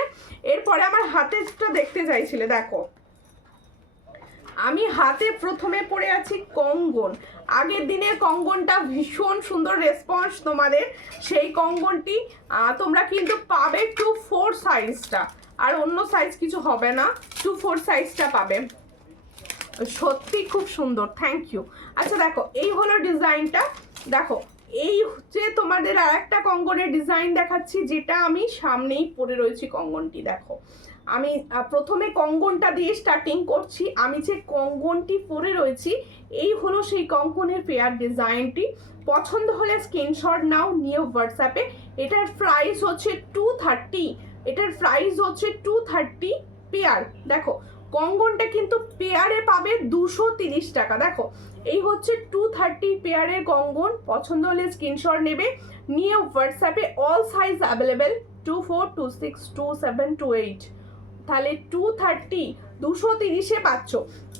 এরপরে আমার হাতেরটা দেখতে চাইছিলে, দেখো আমি হাতে প্রথমে পরে আছি কঙ্গন। আগের দিনের কঙ্গনটা ভীষণ সুন্দর রেসপন্স তোমাদের, সেই কঙ্গনটি তোমরা কিন্তু পাবে 2-4 সাইজটা, আর অন্য সাইজ কিছু হবে না, 2-4 সাইজটা পাবে। সত্যি খুব সুন্দর, থ্যাংক ইউ। আচ্ছা দেখো এই হলো ডিজাইনটা। দেখো এই যে তোমাদের আর একটা কঙ্গনের ডিজাইন দেখাচ্ছি, যেটা আমি সামনেই পরে রয়েছি কঙ্গনটি। দেখো আমি প্রথমে কঙ্গনটা দিয়ে স্টার্টিং করছি। আমি যে কঙ্গনটি পরে রয়েছি এই হলো সেই কঙ্গনের পেয়ার ডিজাইনটি। পছন্দ হলে স্ক্রিনশট নাও, নিয়ে হোয়াটসঅ্যাপে। এটার প্রাইস হচ্ছে 230। এটার প্রাইস হচ্ছে 230 পেয়ার। দেখো কঙ্গনটা কিন্তু পেয়ারে পাবে 230 টাকা। দেখো এই হচ্ছে 230 পেয়ারের কঙ্গন। পছন্দ হলে স্ক্রিনশট নেবে, নিয়ে হোয়াটসঅ্যাপে। All size available, 24, 26, 27, 28। তাহলে 230, 230-এ পাচ্ছ।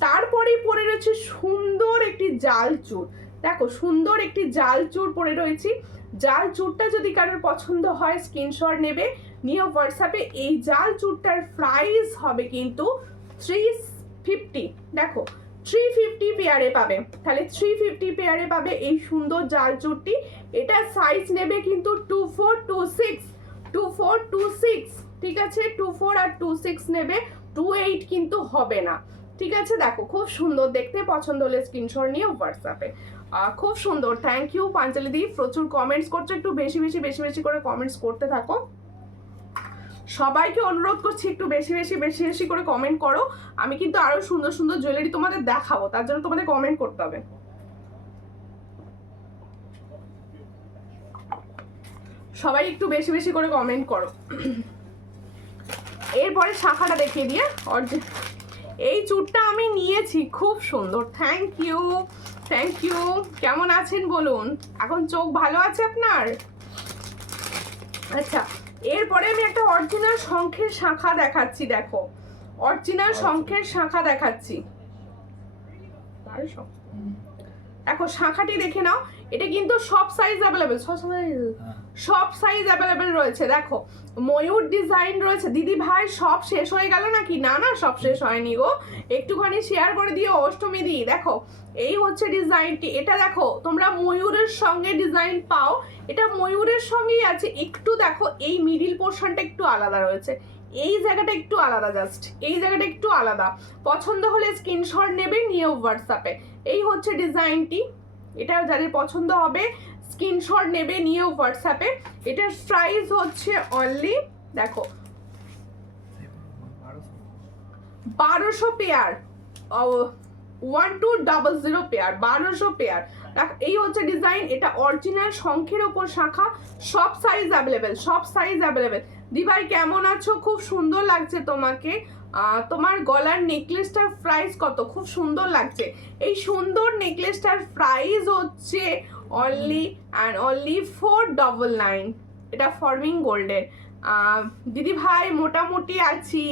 তারপরেই পরে রয়েছে সুন্দর একটি জাল চূড়। দেখো সুন্দর একটি জাল চূড় পরে রয়েছি। জাল চূড়টা যদি কারোর পছন্দ হয় স্ক্রিনশট নেবে, নিয়ে হোয়াটসঅ্যাপে। এই জাল চূড়টার প্রাইস হবে কিন্তু 350। দেখো 350 পেয়ারে পাবে, তাহলে 350 পেয়ারে পাবে এই সুন্দর জাল চূড়টি। এটা সাইজ নেবে কিন্তু 24, 26, 24, 26, ঠিক আছে। 24 আর 26 নেবে। 28 কিন্তু হবে না, ঠিক আছে। দেখো খুব সুন্দর দেখতে, পছন্দ হলে স্ক্রিনশট নিয়ে হোয়াটসঅ্যাপে। খুব সুন্দর, থ্যাংক ইউ পাঞ্চালি দি, প্রচুর কমেন্টস করছো, একটু বেশি বেশি বেশি বেশি করে কমেন্টস করতে থাকো। সবাইকে অনুরোধ করছি একটু বেশি বেশি বেশি বেশি করে কমেন্ট করো, আমি কিন্তু আরো সুন্দর সুন্দর জুয়েলারি তোমাদের দেখাবো, তার জন্য তোমাদের কমেন্ট করতে হবে। সবাই একটু বেশি বেশি করে কমেন্ট করো। এরপরে শাখাটা দেখিয়ে দিয়ে, এই চুড়টা আমি নিয়েছি, খুব সুন্দর, থ্যাংক ইউ থ্যাংক ইউ। কেমন আছেন বলুন, এখন চোখ ভালো আছে আপনার? আচ্ছা, এরপরে আমি একটা অরিজিনাল শঙ্খের শাখা দেখাচ্ছি, দেখো অরিজিনাল শঙ্খের শাখা দেখাচ্ছি। দেখো শাখাটি দেখে নাও, এটা কিন্তু সব সাইজ অ্যাভেলেবেল, সব সাইজ অ্যাভেলেবেল রয়েছে। দেখো ময়ূর ডিজাইন রয়েছে। দিদি ভাই সব শেষ হয়ে গেল নাকি? না না, সব শেষ হয়নি গো, একটুখানি শেয়ার করে দিও অষ্টমী দি। দেখো এই হচ্ছে ডিজাইনটি, এটা দেখো তোমরা ময়ূরের সঙ্গে ডিজাইন পাও, এটা ময়ূরের সঙ্গেই আছে। একটু দেখো এই মিডিল পোর্শনটা একটু আলাদা রয়েছে, এই জায়গাটা একটু আলাদা, জাস্ট এই জায়গাটা একটু আলাদা। পছন্দ হলে স্ক্রিনশট নেবে, নিয়ে হোয়াটসঅ্যাপে। এই হচ্ছে ডিজাইনটি, এটা যাদের পছন্দ হবে স্ক্রিনশট নেবে, নিয়ে হোয়াটসঅ্যাপে। এটার প্রাইস হচ্ছে অনলি, দেখো 1200 পেয়ার, 1200 পেয়ার, 1200 পেয়ার। এই হচ্ছে ডিজাইন, এটা অরিজিনাল শঙ্খের ওপর শাখা, সব সাইজ অ্যাভেলেবেল, সব সাইজ অ্যাভেলেবেল। দি ভাই কেমন আছো? খুব সুন্দর লাগছে তোমাকে, তোমার গলার নেকলেসটার প্রাইস কত? খুব সুন্দর লাগছে। এই সুন্দর নেকলেসটার প্রাইস হচ্ছে অনলি অ্যান্ড অনলি 499। এটা ফর্মিং গোল্ডের। দিদি ভাই মোটামুটি আছি,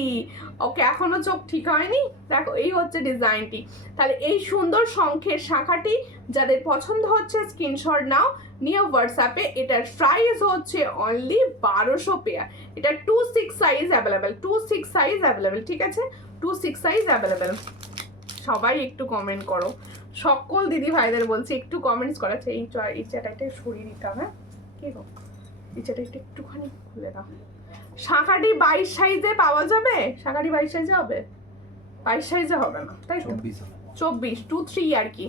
ওকে এখনো চোখ ঠিক হয়নি। দেখো এই হচ্ছে ডিজাইনটি। তাহলে এই সুন্দর শঙ্খের শাখাটি যাদের পছন্দ হচ্ছে স্ক্রিনশট নাও, নিয়ে হোয়াটসঅ্যাপে। এটার প্রাইস হচ্ছে অনলি 1200 পেয়ার। এটা 26 সাইজ অ্যাভেলেবেল, 26 সাইজ অ্যাভেলেবেল, ঠিক আছে, 26 সাইজ অ্যাভেলেবেল। সবাই একটু কমেন্ট করো, সকল দিদি ভাইদের বলছি একটু কমেন্টস করাচ্ছে। এই ইচ্ছাটা সরিয়ে দিতে হবে, কি গো ইচ্ছাটা একটুখানি খুলে দাও। শাখাটি 22 সাইজে পাওয়া যাবে? শাখাটি 22 সাইজে হবে? 22 সাইজে হবে না, তাই তো? 24 23 আর কি।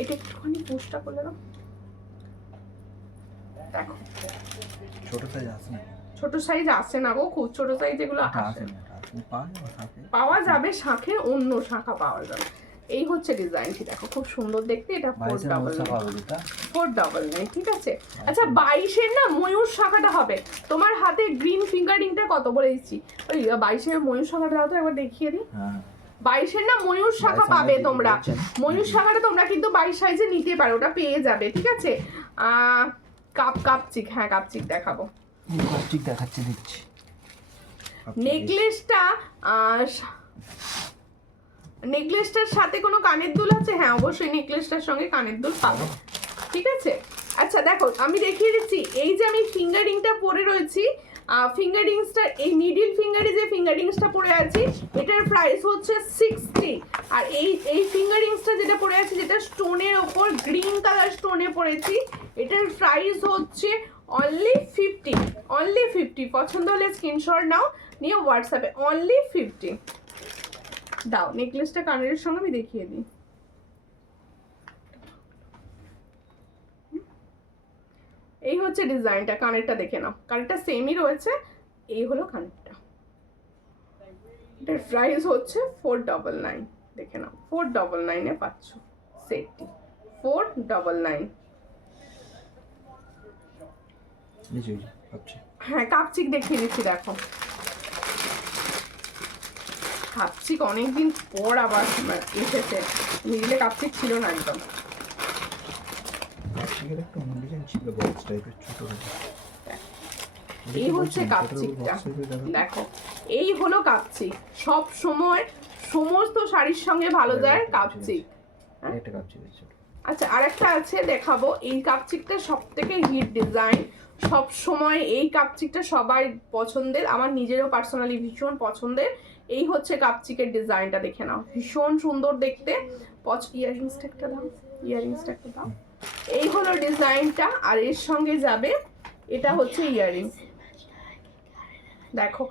এটা একটুখানি পুশটা করলে দাও। দেখো ছোট সাইজ আছে না? ছোট সাইজ আসে না গো, খুব ছোট সাইজ এগুলো আসে না। পাওয়া যাবে শাখের, অন্য শাখা পাওয়া যাবে। এই হচ্ছে ডিজাইনটি, দেখো খুব সুন্দর দেখতে। এটা 499, ঠিক আছে। আচ্ছা 22-এর না ময়ূর শাখাটা হবে। তোমার হাতে গ্রিন ফিঙ্গারিংটা কত বলে দিচ্ছি, ওই 22-এর ময়ূর শাখাটা দাও তো একবার দেখিয়ে দিই। 22-এর না ময়ূর শাখা পাবে তোমরা, ময়ূর শাখাটা তোমরা কিন্তু 22 সাইজে নিতে পারো, ওটা পেয়ে যাবে, ঠিক আছে। কাপচিক, হ্যাঁ কাপচিক দেখাবো, কাপচিক দেখাচ্ছি, দিচ্ছি। নেকলেসটার সাথে কোনো কানের দুল আছে? হ্যাঁ অবশ্যই নেকলেসটার সঙ্গে কানের দুল পাবো, ঠিক আছে। আচ্ছা দেখো আমি দেখিয়ে দিচ্ছি, এই যে আমি ফিঙ্গারিংটা পরে রয়েছি, ফিঙ্গারিংসটা এই মিডিল ফিঙ্গারে যে ফিঙ্গারিংসটা পরে আছি, এটার প্রাইস হচ্ছে 60। আর এই ফিঙ্গারিংসটা যেটা পরে আছি, যেটা স্টোনের ওপর গ্রিন কালার স্টোনে পরেছি, এটার প্রাইস হচ্ছে অনলি 50, অনলি 50। পছন্দ হলে স্ক্রিনশট নাও, নিয়ে হোয়াটসঅ্যাপে, অনলি 50। দাও নেকলেসটা কানের সঙ্গে আমি দেখিয়ে দিই। এই হচ্ছে ডিজাইনটা, কানেরটা দেখে নাও, কানেরটা সেমই রয়েছে। এই হলো কানেরটা, এটার প্রাইস হচ্ছে 499, দেখে নাও 499-এ পাচ্ছ সেটটি, 499। হ্যাঁ কাপচিক দেখিয়ে দিচ্ছি, দেখো কাপচিক অনেকদিন পর আবার এসেছে, মিডিলে কাপচিক ছিল না একদম। এই হচ্ছে কাপচিকটা, দেখো এই হলো কাপচিক, সব সময় সমস্ত শাড়ির সঙ্গে ভালো যায় কাপচিক। আচ্ছা আরেকটা আছে দেখাবো, এই কাপচিকটা সব থেকে হিট ডিজাইন, সব সময় এই কাপচিকটা সবাই পছন্দের, আমার নিজেরও পার্সোনালি ভীষণ পছন্দের। এই হচ্ছে কাপচিকের ডিজাইনটা, দেখে নাও ভীষণ সুন্দর দেখতে। ইয়াররিংসটা একটা দাও, ইয়াররিংসটা একটা দাও। এই হলো ডিজাইনটা, আর এর সঙ্গে যাবে এটা হচ্ছে ইয়াররিংস। দেখো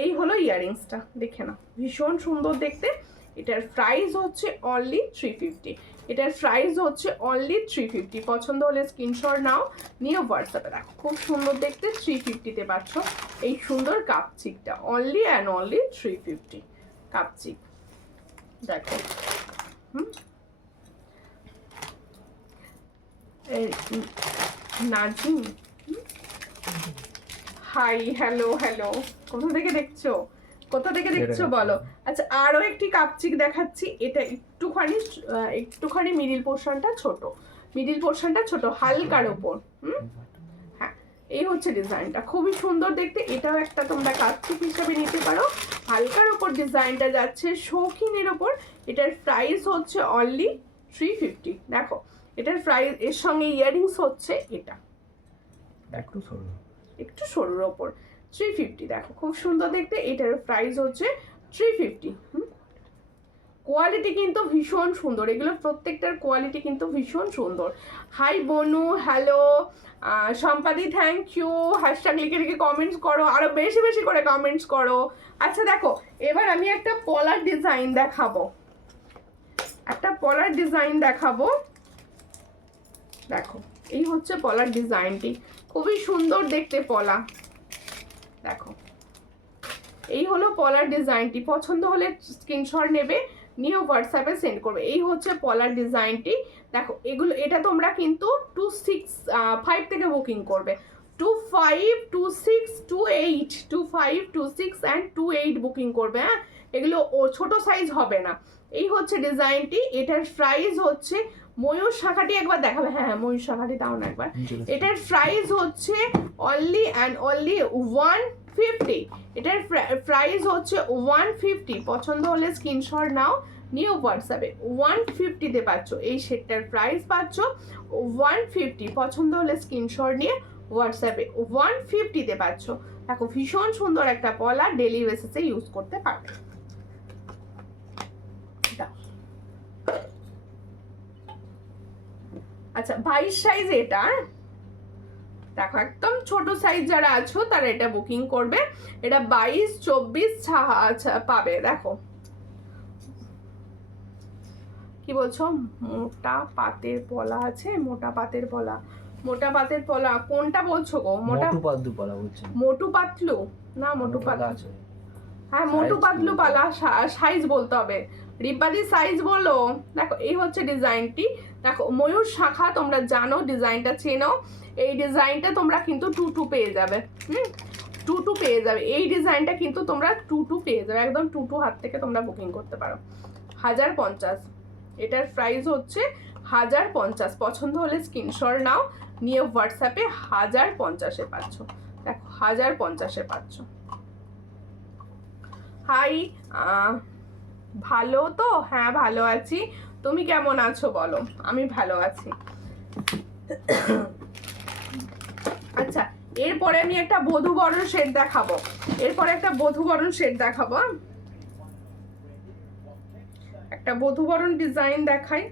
এই হলো ইয়াররিংসটা, দেখে না ভীষণ সুন্দর দেখতে। এটার প্রাইস হচ্ছে অনলি 350। এটার প্রাইস হচ্ছে অনলি 350। পছন্দ হলে স্ক্রিনশট নাও, নিয়ে হোয়াটসঅ্যাপে রাখো। খুব সুন্দর দেখতে, 350-তে পাচ্ছ এই সুন্দর কাপচিকটা, অনলি অ্যান্ড অনলি 350 কাপচিক। দেখো নাজিম, হাই, হ্যালো হ্যালো, কোথা থেকে দেখছো, কোথা থেকে দেখছো বলো। আচ্ছা, আরো একটি কাপচিক দেখাচ্ছি। এটা একটুখানি মিডিল পোর্শনটা ছোট, মিডিল পোর্শনটা ছোট, হালকার ওপর। হ্যাঁ, এই হচ্ছে ডিজাইনটা, খুবই সুন্দর দেখতে। এটাও একটা তোমরা কাপচিক হিসাবে নিতে পারো। হালকার ওপর ডিজাইনটা যাচ্ছে, শৌখিনের ওপর। এটার প্রাইস হচ্ছে অনলি 350। দেখো এটার প্রাইস, এর সঙ্গে ইয়াররিংস হচ্ছে এটা একটু সরুর ওপর 350। দেখো খুব সুন্দর দেখতে, এটার প্রাইস হচ্ছে 350। কোয়ালিটি কিন্তু ভীষণ সুন্দর, এগুলো প্রত্যেকটার কোয়ালিটি কিন্তু ভীষণ সুন্দর। হাই বনু, হ্যালো সম্পাদি, থ্যাংক ইউ। হ্যাশট্যাগ লিখে লিখে কমেন্টস করো, আরো বেশি বেশি করে কমেন্টস করো। আচ্ছা দেখো, এবার আমি একটা পলার ডিজাইন দেখাবো, একটা পলার ডিজাইন দেখাবো। দেখো এই হচ্ছে পলার ডিজাইনটি, খুবই সুন্দর দেখতে পলা। দেখো এই হলো পলার ডিজাইনটি। পছন্দ হলে স্ক্রিনশট নেবে, নিয়ে হোয়াটসঅ্যাপে সেন্ড করবে। এই হচ্ছে পলার ডিজাইনটি। দেখো এগুলো, এটা তোমরা কিন্তু 265 থেকে বুকিং করবে। 25, 26, 28, 25, 26 অ্যান্ড 28 বুকিং করবে। হ্যাঁ, এগুলো ছোট সাইজ হবে না। এই হচ্ছে ডিজাইনটি। এটার প্রাইস হচ্ছে, ময়ূর শাখাটি একবার দেখাবে। হ্যাঁ হ্যাঁ, ময়ূর শাখাটি দাও না একবার। এটার প্রাইস হচ্ছে অনলি অ্যান্ড অনলি 150। এটার প্রাইস হচ্ছে 150। পছন্দ হলে স্ক্রিনশট নাও, নিউ হোয়াটসঅ্যাপে 150-তে পাচ্ছ। এই সেটটার প্রাইস পাচ্ছ 150। পছন্দ হলে স্ক্রিনশট নিয়ে হোয়াটসঅ্যাপে 150-তে পাচ্ছ। দেখো ভীষণ সুন্দর একটা পলা, ডেলি বেসিসে ইউজ করতে পারবে। আচ্ছা 22 সাইজ এটা। দেখো একদম ছোট সাইজ যারা আছো তারা এটা বুকিং করবে। এটা 22, 24 পাবে। দেখো কি বলছো, মোটা পাতের পলা আছে, মোটা পাতের পলা, মোটা পাতের পলা কোনটা বলছো গো? মোটু পাতলু পলা বলছেন? মোটু পাতলু না, মোটু পাতলু আছে। হ্যাঁ, মোটু পাতলু পালা, সাইজ বলতে হবে। রিপাদি সাইজ বলো। দেখো এই হচ্ছে ডিজাইনটি। দেখো ময়ূর শাখা, তোমরা জানো ডিজাইনটা, চেনো। এই ডিজাইনটা তোমরা কিন্তু 2-2 পেয়ে যাবে। 2-2 পেয়ে যাবে। এই ডিজাইনটা কিন্তু তোমরা 2-2 পেয়ে যাবে, একদম 2-2 হাত থেকে তোমরা বুকিং করতে পারো। 1050। এটার প্রাইস হচ্ছে 1050। পছন্দ হলে স্ক্রিনশট নাও, নিয়ে হোয়াটসঅ্যাপে 1050-এ পাচ্ছ। দেখো 1050-এ পাচ্ছ। হাই, ভালো তো? হ্যাঁ ভালো আছি, তুমি কেমন আছো বলো? আমি ভালো আছি। আচ্ছা, এরপরে আমি একটা বধূবরণ সেট দেখাবো। এরপরে একটা বধূবরণ সেট দেখাবো। একটা বধূবরণ ডিজাইন দেখাই।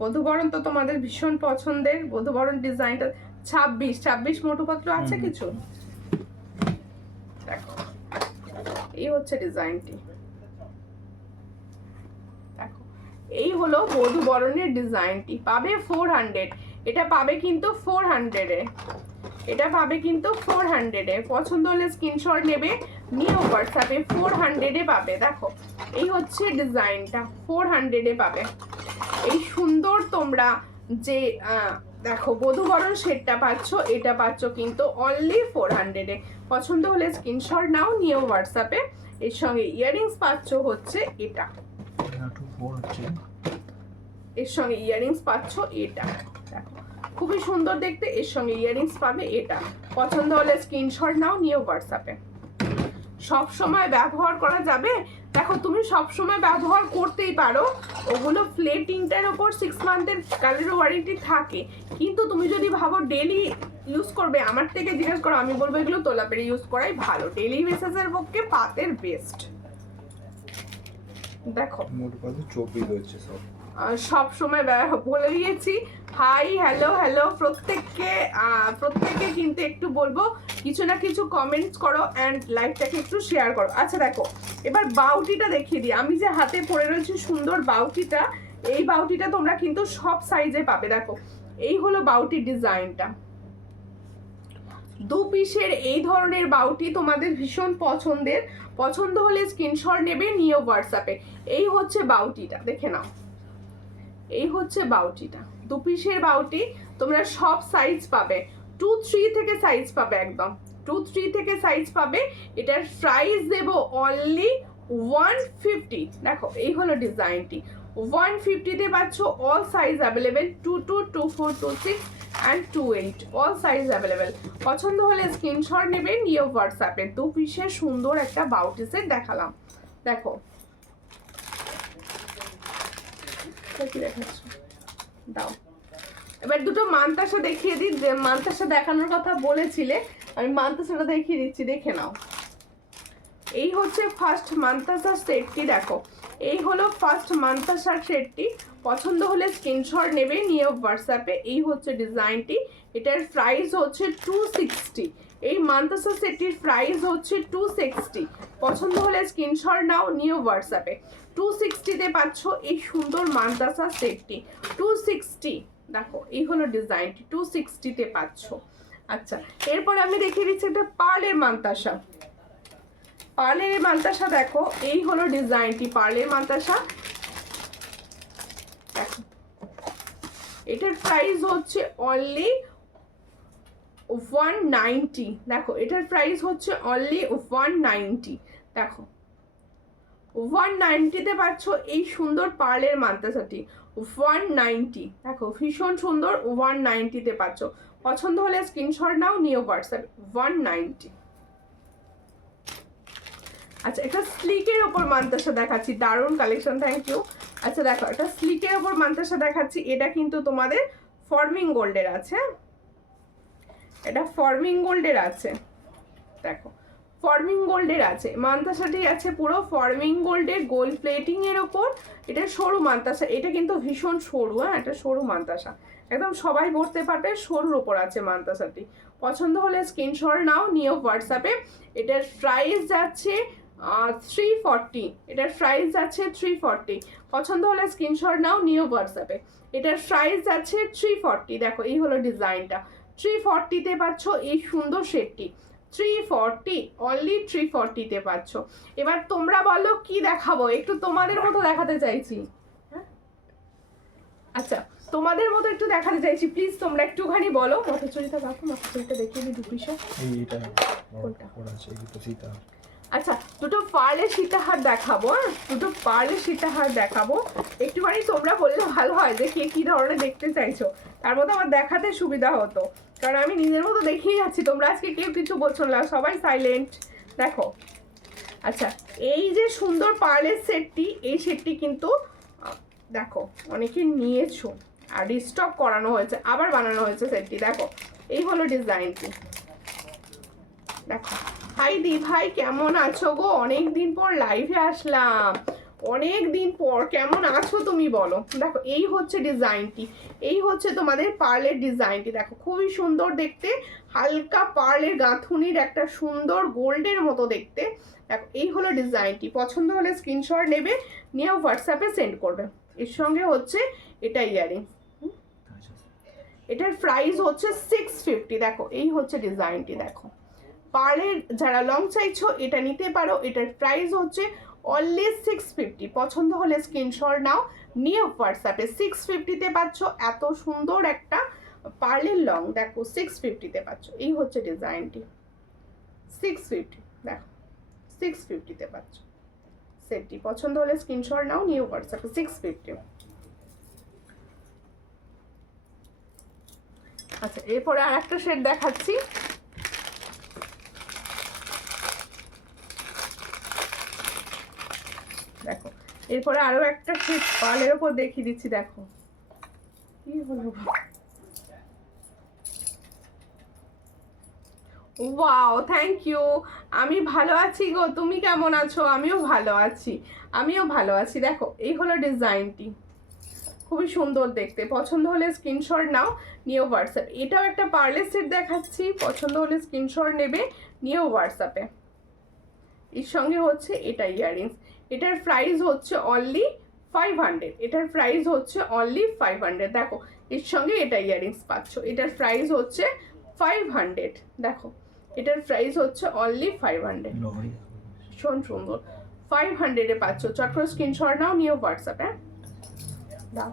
বধূবরণ তো তোমাদের ভীষণ পছন্দের। বধূবরণ ডিজাইনটা 26 মোটু পাতলু আছে কিছু। দেখো এই হচ্ছে ডিজাইনটি। দেখো এই হলো বধূবরণের ডিজাইনটি। পাবে 400। এটা পাবে কিন্তু 400-এ। এটা পাবে কিন্তু 400-এ। পছন্দ হলে স্ক্রিনশট নেবে, নিয়ে হোয়াটসঅ্যাপে 400-এ পাবে। দেখো এই হচ্ছে ডিজাইনটা, 400-এ পাবে। এই সুন্দর তোমরা যে দেখো বধূবরণ সেটটা পাচ্ছ, এটা পাচ্ছ কিন্তু অনলি 400-এ। পছন্দ হলে স্ক্রিনশট নাও, নিয়ে হোয়াটসঅ্যাপে। এর সঙ্গে ইয়াররিংস পাচ্ছ হচ্ছে এটা, এর সঙ্গে ইয়াররিংস পাচ্ছ এটা। দেখো খুবই সুন্দর দেখতে, এর সঙ্গে ইয়াররিংস পাবে এটা। পছন্দ হলে স্ক্রিনশট নাও, নিয়ে হোয়াটসঅ্যাপে। সব সময় ব্যবহার করা যাবে। দেখো তুমি সব সময় ব্যবহার করতেই পারো, ওগুলো ফ্লেটিংটার ওপর 6 মান্থের কালার ওয়ারেন্টি থাকে। কিন্তু তুমি যদি ভাবো ডেলি ইউজ করবে, আমার থেকে জিজ্ঞেস করো, আমি বলবো এগুলো তোলাপেড়ে ইউজ করাই ভালো। ডেলি বেসিসের পক্ষে পাতের বেস্ট। দেখো মোটু পাতলু 24 হচ্ছে সব। সব সময় বলে দিয়েছি, হাই হ্যালো হ্যালো প্রত্যেককে কিন্তু একটু বলবো কিছু না কিছু কমেন্টস করো অ্যান্ড লাইভটাকে একটু শেয়ার করো। আচ্ছা দেখো, এবার বাউটিটা দেখিয়ে দিই। আমি যে হাতে পরে রয়েছি সুন্দর বাউটিটা, এই বাউটিটা তোমরা কিন্তু সব সাইজে পাবে। দেখো এই হলো বাউটির ডিজাইনটা। দু পিসের এই ধরনের বাউটি তোমাদের ভীষণ পছন্দের, পছন্দ হলে স্ক্রিনশট নেবে, নিয়ে হোয়াটসঅ্যাপে। এই হচ্ছে বাউটিটা, দেখে নাও, এই হচ্ছে বাউটিটা। দু পিসের বাউটি, তোমরা সব সাইজ পাবে, 2-3 থেকে সাইজ পাবে, একদম 2-3 থেকে সাইজ পাবে। এটার প্রাইস দেবো অনলি 150। দেখো এই হলো ডিজাইনটি, 150-তে পাচ্ছ। All size available, 22, 24, 26 and 28, all size available. পছন্দ হলে স্ক্রিনশট নেবে, নিয়ে হোয়াটসঅ্যাপে। দু পিসের সুন্দর একটা বাউটি সেট দেখালাম। দেখো কি দেখাচ্ছ, দাও। এবার দুটো মানতাসা দেখিয়ে দিই, যে মানতাসা দেখানোর কথা বলেছিলে, আমি মানতাসাটা দেখিয়ে দিচ্ছি, দেখে নাও। এই হচ্ছে ফার্স্ট মানতাসার সেটটি। দেখো এই হলো ফার্স্ট মানতাসার সেটটি। পছন্দ হলে স্ক্রিনশট নেবে, নিয়ে হোয়াটসঅ্যাপে। এই হচ্ছে ডিজাইনটি, এটার প্রাইস হচ্ছে 260। এই মানতাসা সেটটির প্রাইস হচ্ছে 260। পছন্দ হলে স্ক্রিনশট নাও, নিয়ে হোয়াটসঅ্যাপে। 260-তে পাচ্ছ এই সুন্দর মানতাসা সেটটি, 260। দেখো এই হলো ডিজাইনটি, 260-তে পাচ্ছ। আচ্ছা এরপর আমি দেখিয়ে দিচ্ছি একটা পার্লের মানতাসা। পার্লের মানতাসা দেখো, এই হলো ডিজাইনটি, পার্লের মানতাসা। দেখো এটার প্রাইস হচ্ছে অনলি 190। দেখো এটার প্রাইস হচ্ছে অনলি 190। দেখো 190-তে পাচ্ছ এই সুন্দর পার্লের মানতাসাটি, 190। দেখো ভীষণ সুন্দর, 190-তে পাচ্ছ। পছন্দ হলে স্ক্রিনশট নাও, নিয়ে হোয়াটসঅ্যাপ, 190। আচ্ছা একটা স্লিকের ওপর মানতাসা দেখাচ্ছি, দারুণ কালেকশন, থ্যাংক ইউ। আচ্ছা দেখো একটা স্লিকের ওপর মানতাসা দেখাচ্ছি, এটা কিন্তু তোমাদের ফর্মিং গোল্ডের আছে, এটা ফর্মিং গোল্ডের আছে। দেখো ফর্মিং গোল্ডের আছে, মানতাসাটি আছে পুরো ফর্মিং গোল্ডের, গোল্ড প্লেটিং এর ওপর। এটা সরু মানতাসা, এটা কিন্তু ভীষণ সরু, হ্যাঁ এটা সরু মানতাসা, একদম সবাই পড়তে পারবে, সরুর ওপর আছে মানতাসাটি। পছন্দ হলে স্ক্রিনশট নাও, নিয়ে হোয়াটসঅ্যাপে। এটার প্রাইস যাচ্ছে 340। এটার প্রাইস যাচ্ছে 340। পছন্দ হলে স্ক্রিনশট নাও, নিয়ে হোয়াটসঅ্যাপে। এটার প্রাইস যাচ্ছে 340। দেখো এই হলো ডিজাইনটা, 340-তে পাচ্ছ এই সুন্দর সেটটি, 340, অনলি 340-তে পাচ্ছ। এবার তোমরা বলো কি দেখাবো, একটু তোমাদের মতো দেখাতে চাইছি। হ্যাঁ আচ্ছা তোমাদের মতো একটু দেখাতে চাইছি, প্লিজ তোমরা একটুখানি বলো। মথাচুরিটা দেখো, মথাচুরিটা দেখিয়ে দিই, দু পিসে। এইটা কোনটা? ওরা আছে এইটা সীতা। আচ্ছা দুটো পার্লের সীতাহার দেখাবো, হ্যাঁ দুটো পার্লের সীতাহার দেখাবো। একটুখানি তোমরা বললে ভালো হয় যে কে কি ধরনের দেখতে চাইছো, তার মধ্যে আমার দেখাতে সুবিধা হতো, কারণ আমি নিজের মতো দেখিয়ে যাচ্ছি, তোমরা আজকে কেউ কিছু বলছো না, সবাই সাইলেন্ট। দেখো আচ্ছা এই যে সুন্দর পার্লের সেটটি, এই সেটটি কিন্তু দেখো অনেকে নিয়েছো আর রিস্টক করানো হয়েছে, আবার বানানো হয়েছে সেটটি। দেখো এই হলো ডিজাইনটি। দেখো হাই দি ভাই, কেমন আছো গো? অনেক দিন পর লাইভে আসলাম, অনেক দিন পর, কেমন আছো তুমি বলো। দেখো এই হচ্ছে ডিজাইনটি, এই হচ্ছে তোমাদের পার্লের ডিজাইনটি। দেখো খুবই সুন্দর দেখতে, হালকা পার্লের গাঁথুনির একটা সুন্দর গোল্ডের মতো দেখতে। দেখো এই হলো ডিজাইনটি। পছন্দ হলে স্ক্রিনশট নেবে, নিয়ে হোয়াটসঅ্যাপে সেন্ড করবে। এর সঙ্গে হচ্ছে এটা ইয়ারিং, এটার প্রাইস হচ্ছে 650। দেখো এই হচ্ছে ডিজাইনটি। দেখো পার্লের যারা লং চাইছো এটা নিতে পারো, এটার প্রাইস হচ্ছে অনলি 650। পছন্দ হলে স্ক্রিনশট নাও, নিয়ে হোয়াটসঅ্যাপে। 650-তে পাচ্ছ এত সুন্দর একটা পার্লের লং। দেখো 650-তে পাচ্ছ, এই হচ্ছে ডিজাইনটি, 650। দেখো 650-তে পাচ্ছ সেটটি। পছন্দ হলে স্ক্রিনশট নাও, নিয়ে হোয়াটসঅ্যাপে, 650। আচ্ছা এরপরে আর একটা সেট দেখাচ্ছি। দেখো এরপরে আরো একটা সেট পার্লের ওপর দেখিয়ে দিচ্ছি। দেখো কি হলো, ওয়াও থ্যাংক ইউ। আমি ভালো আছি গো, তুমি কেমন আছো? আমিও ভালো আছি, আমিও ভালো আছি। দেখো এই হলো ডিজাইনটি, খুবই সুন্দর দেখতে, পছন্দ হলে স্ক্রিনশট নাও, নিও হোয়াটসঅ্যাপ। এটাও একটা পার্লের সেট দেখাচ্ছি, পছন্দ হলে স্ক্রিনশট নেবে, নিও হোয়াটসঅ্যাপে। এর সঙ্গে হচ্ছে এটা ইয়াররিংস, এটার প্রাইস হচ্ছে অনলি 500, এটার প্রাইস হচ্ছে অনলি 500। দেখো এর সঙ্গে এটা ইয়াররিংস পাচ্ছ, এটার প্রাইস হচ্ছে 500। দেখো এটার প্রাইস হচ্ছে অনলি 500, ভীষণ সুন্দর, 500-এ পাচ্ছ। চট করে স্ক্রিনশট নাও, নিও হোয়াটসঅ্যাপে। দাও।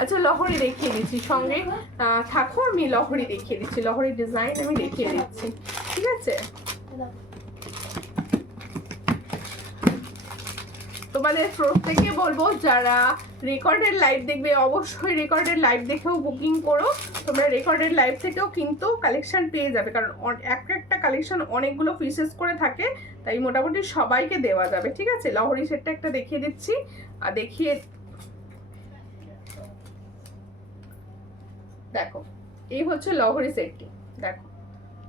আচ্ছা লহরি দেখিয়ে দিচ্ছি, সঙ্গে থাকো, আমি লহরি দেখিয়ে দিচ্ছি, লহরি ডিজাইন আমি দেখিয়ে দিচ্ছি, ঠিক আছে? তোমাদের প্রত্যেককে বলবো যারা রেকর্ডেড লাইভ দেখবে অবশ্যই রেকর্ডেড লাইভ দেখেও বুকিং করো। তোমরা রেকর্ডেড লাইভ থেকেও কিন্তু কালেকশন পেয়ে যাবে, কারণ একটা কালেকশন অনেকগুলো পিসেস করে থাকে, তাই মোটামুটি সবাইকে দেওয়া যাবে, ঠিক আছে? লহরি সেটটা একটা দেখিয়ে দিচ্ছি, আর দেখিয়ে দেখো এই হচ্ছে লহরি সেটটি। দেখো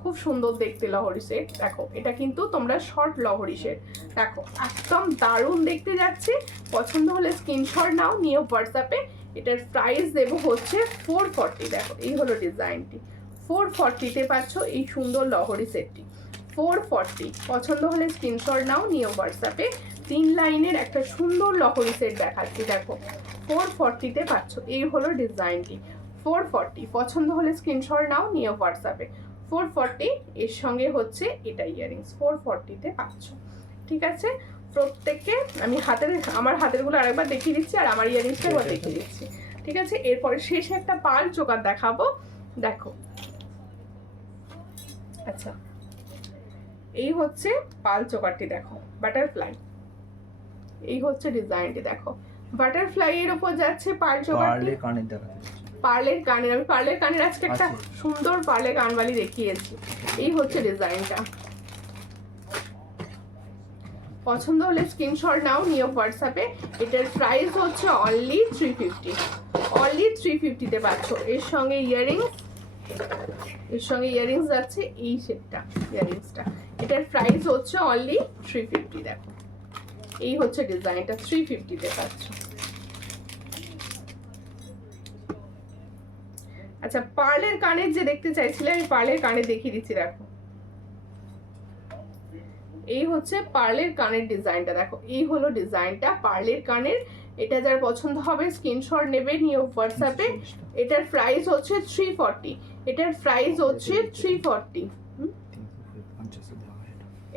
খুব সুন্দর দেখতে লহরি সেট। দেখো এটা কিন্তু তোমরা শর্ট লহরি সেট, দেখো একদম দারুণ দেখতে যাচ্ছে। পছন্দ হলে স্ক্রিনশট নাও, নিও হোয়াটসঅ্যাপে। এটার প্রাইস দেবো হচ্ছে 440। দেখো এই হলো ডিজাইনটি, 440-তে পাচ্ছ এই সুন্দর লহরি সেটটি, 440। পছন্দ হলে স্ক্রিনশট নাও, নিও হোয়াটসঅ্যাপে। 3 লাইনের একটা সুন্দর লহরি সেট দেখাচ্ছি, দেখো 440-তে পাচ্ছ এই হলো ডিজাইনটি, 440। পছন্দ হলে স্ক্রিনশট নাও, নিও হোয়াটসঅ্যাপে। 440 এর সঙ্গে হচ্ছে এটা ইয়াররিংস, 440-তে পাচ্ছ, ঠিক আছে? প্রত্যেককে আমি আমার হাতেরগুলো আরেকবার দেখিয়ে দিচ্ছি, আর আমার ইয়াররিংসটা একবার দেখিয়ে দিচ্ছি, ঠিক আছে? এরপরে শেষে একটা পাল চোকার দেখাবো, দেখো। আচ্ছা এই হচ্ছে পাল চোকারটি, দেখো বাটারফ্লাই, এই হচ্ছে ডিজাইনটি, দেখো বাটারফ্লাই এর উপর যাচ্ছে পাল চোকারটি। পার্লের কানের, আমি পার্লের কানের আজকে একটা সুন্দর পার্লের কানবালি দেখিয়েছি। এই হচ্ছে ডিজাইনটা, পছন্দ হলে স্ক্রিনশট নাও, নিও হোয়াটসঅ্যাপে। এটার প্রাইস হচ্ছে অনলি 350, অনলি 350-তে পাচ্ছ। এর সঙ্গে ইয়াররিংস যাচ্ছে এই সেটটা, ইয়াররিংসটা। এটার প্রাইস হচ্ছে অনলি 350। দেখো এই হচ্ছে ডিজাইনটা, 350-তে পাচ্ছ। আচ্ছা পার্লের কানের যে দেখতে চাইছিলে, আমি পার্লের কানে দেখিয়ে দিচ্ছি, দেখো এই হচ্ছে পার্লের কানের ডিজাইনটা। দেখো এই হলো ডিজাইনটা পার্লের কানের। এটা যার পছন্দ হবে স্ক্রিনশট নেবে, নিয়ে হোয়াটসঅ্যাপে। এটার প্রাইস হচ্ছে 340, এটার প্রাইস হচ্ছে 340।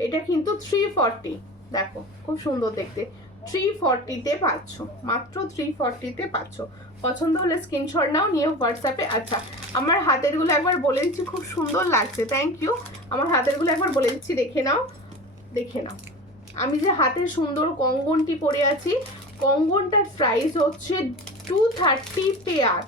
এটা কিন্তু 340, দেখো খুব সুন্দর দেখতে, 340-তে পাচ্ছ, মাত্র 340-তে পাচ্ছ। পছন্দ হলে স্ক্রিনশট নাও, নিয়ে হোয়াটসঅ্যাপে। আচ্ছা আমার হাতেরগুলো একবার বলে দিচ্ছি, খুব সুন্দর লাগছে, থ্যাংক ইউ। আমার হাতেরগুলো একবার বলে দিচ্ছি, দেখে নাও, দেখে নাও। আমি যে হাতের সুন্দর কঙ্গনটি পরে আছি, কঙ্গনটার প্রাইস হচ্ছে 230 পেয়ার,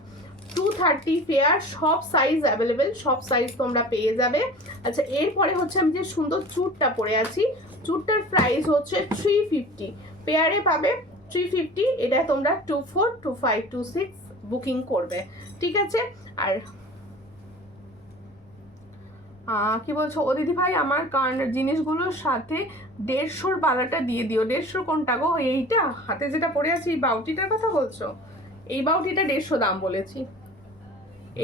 230 পেয়ার, সব সাইজ অ্যাভেলেবেল, সব সাইজ তোমরা পেয়ে যাবে। আচ্ছা এরপরে হচ্ছে আমি যে সুন্দর চুড়টা পরে আছি, চুড়টার প্রাইস হচ্ছে 350, পেয়ারে পাবে 350। এটা তোমরা 24, 25, 26 বুকিং করবে, ঠিক আছে? আর কি বলছো ও দিদি ভাই, আমার জিনিসগুলোর সাথে 150-র বালাটা দিয়ে দিও। 150 কোনটা গো? এইটা হাতে যেটা পরে আছি, এই বাউটিটার কথা বলছো? এই বাউটিটা 150 দাম বলেছি,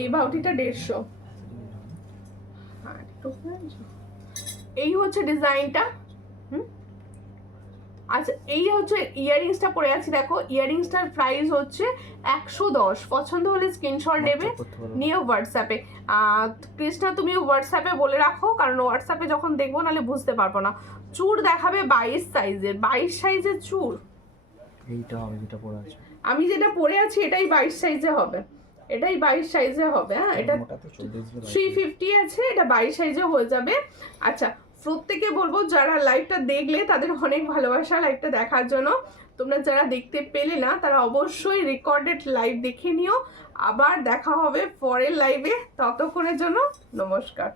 এই বাউটিটা 150। এই হচ্ছে ডিজাইনটা। আচ্ছা এই হচ্ছে ইয়াররিংসটা পরে আছি, দেখো ইয়াররিংসটার প্রাইস হচ্ছে 110। পছন্দ হলে স্ক্রিনশট নেবে, নিয়ে হোয়াটসঅ্যাপে। কৃষ্ণা তুমি হোয়াটসঅ্যাপে বলে রাখো, কারণ হোয়াটসঅ্যাপে যখন দেখবো নাহলে বুঝতে পারবো না। চুড় দেখাবে 22 সাইজের, 22 সাইজের চুড়। এইটা আমি যেটা পরে আছি এটাই 22 সাইজে হবে, এটাই 22 সাইজে হবে। হ্যাঁ এটা 350 আছে, এটা 22 সাইজে হয়ে যাবে। আচ্ছা প্রত্যেকে বলবো যারা লাইভটা দেখলে তাদের অনেক ভালোবাসা লাইভটা দেখার জন্য। তোমরা যারা দেখতে পেলে না তারা অবশ্যই রেকর্ডেড লাইভ দেখে নিও। আবার দেখা হবে পরের লাইভে, ততক্ষণের জন্য নমস্কার।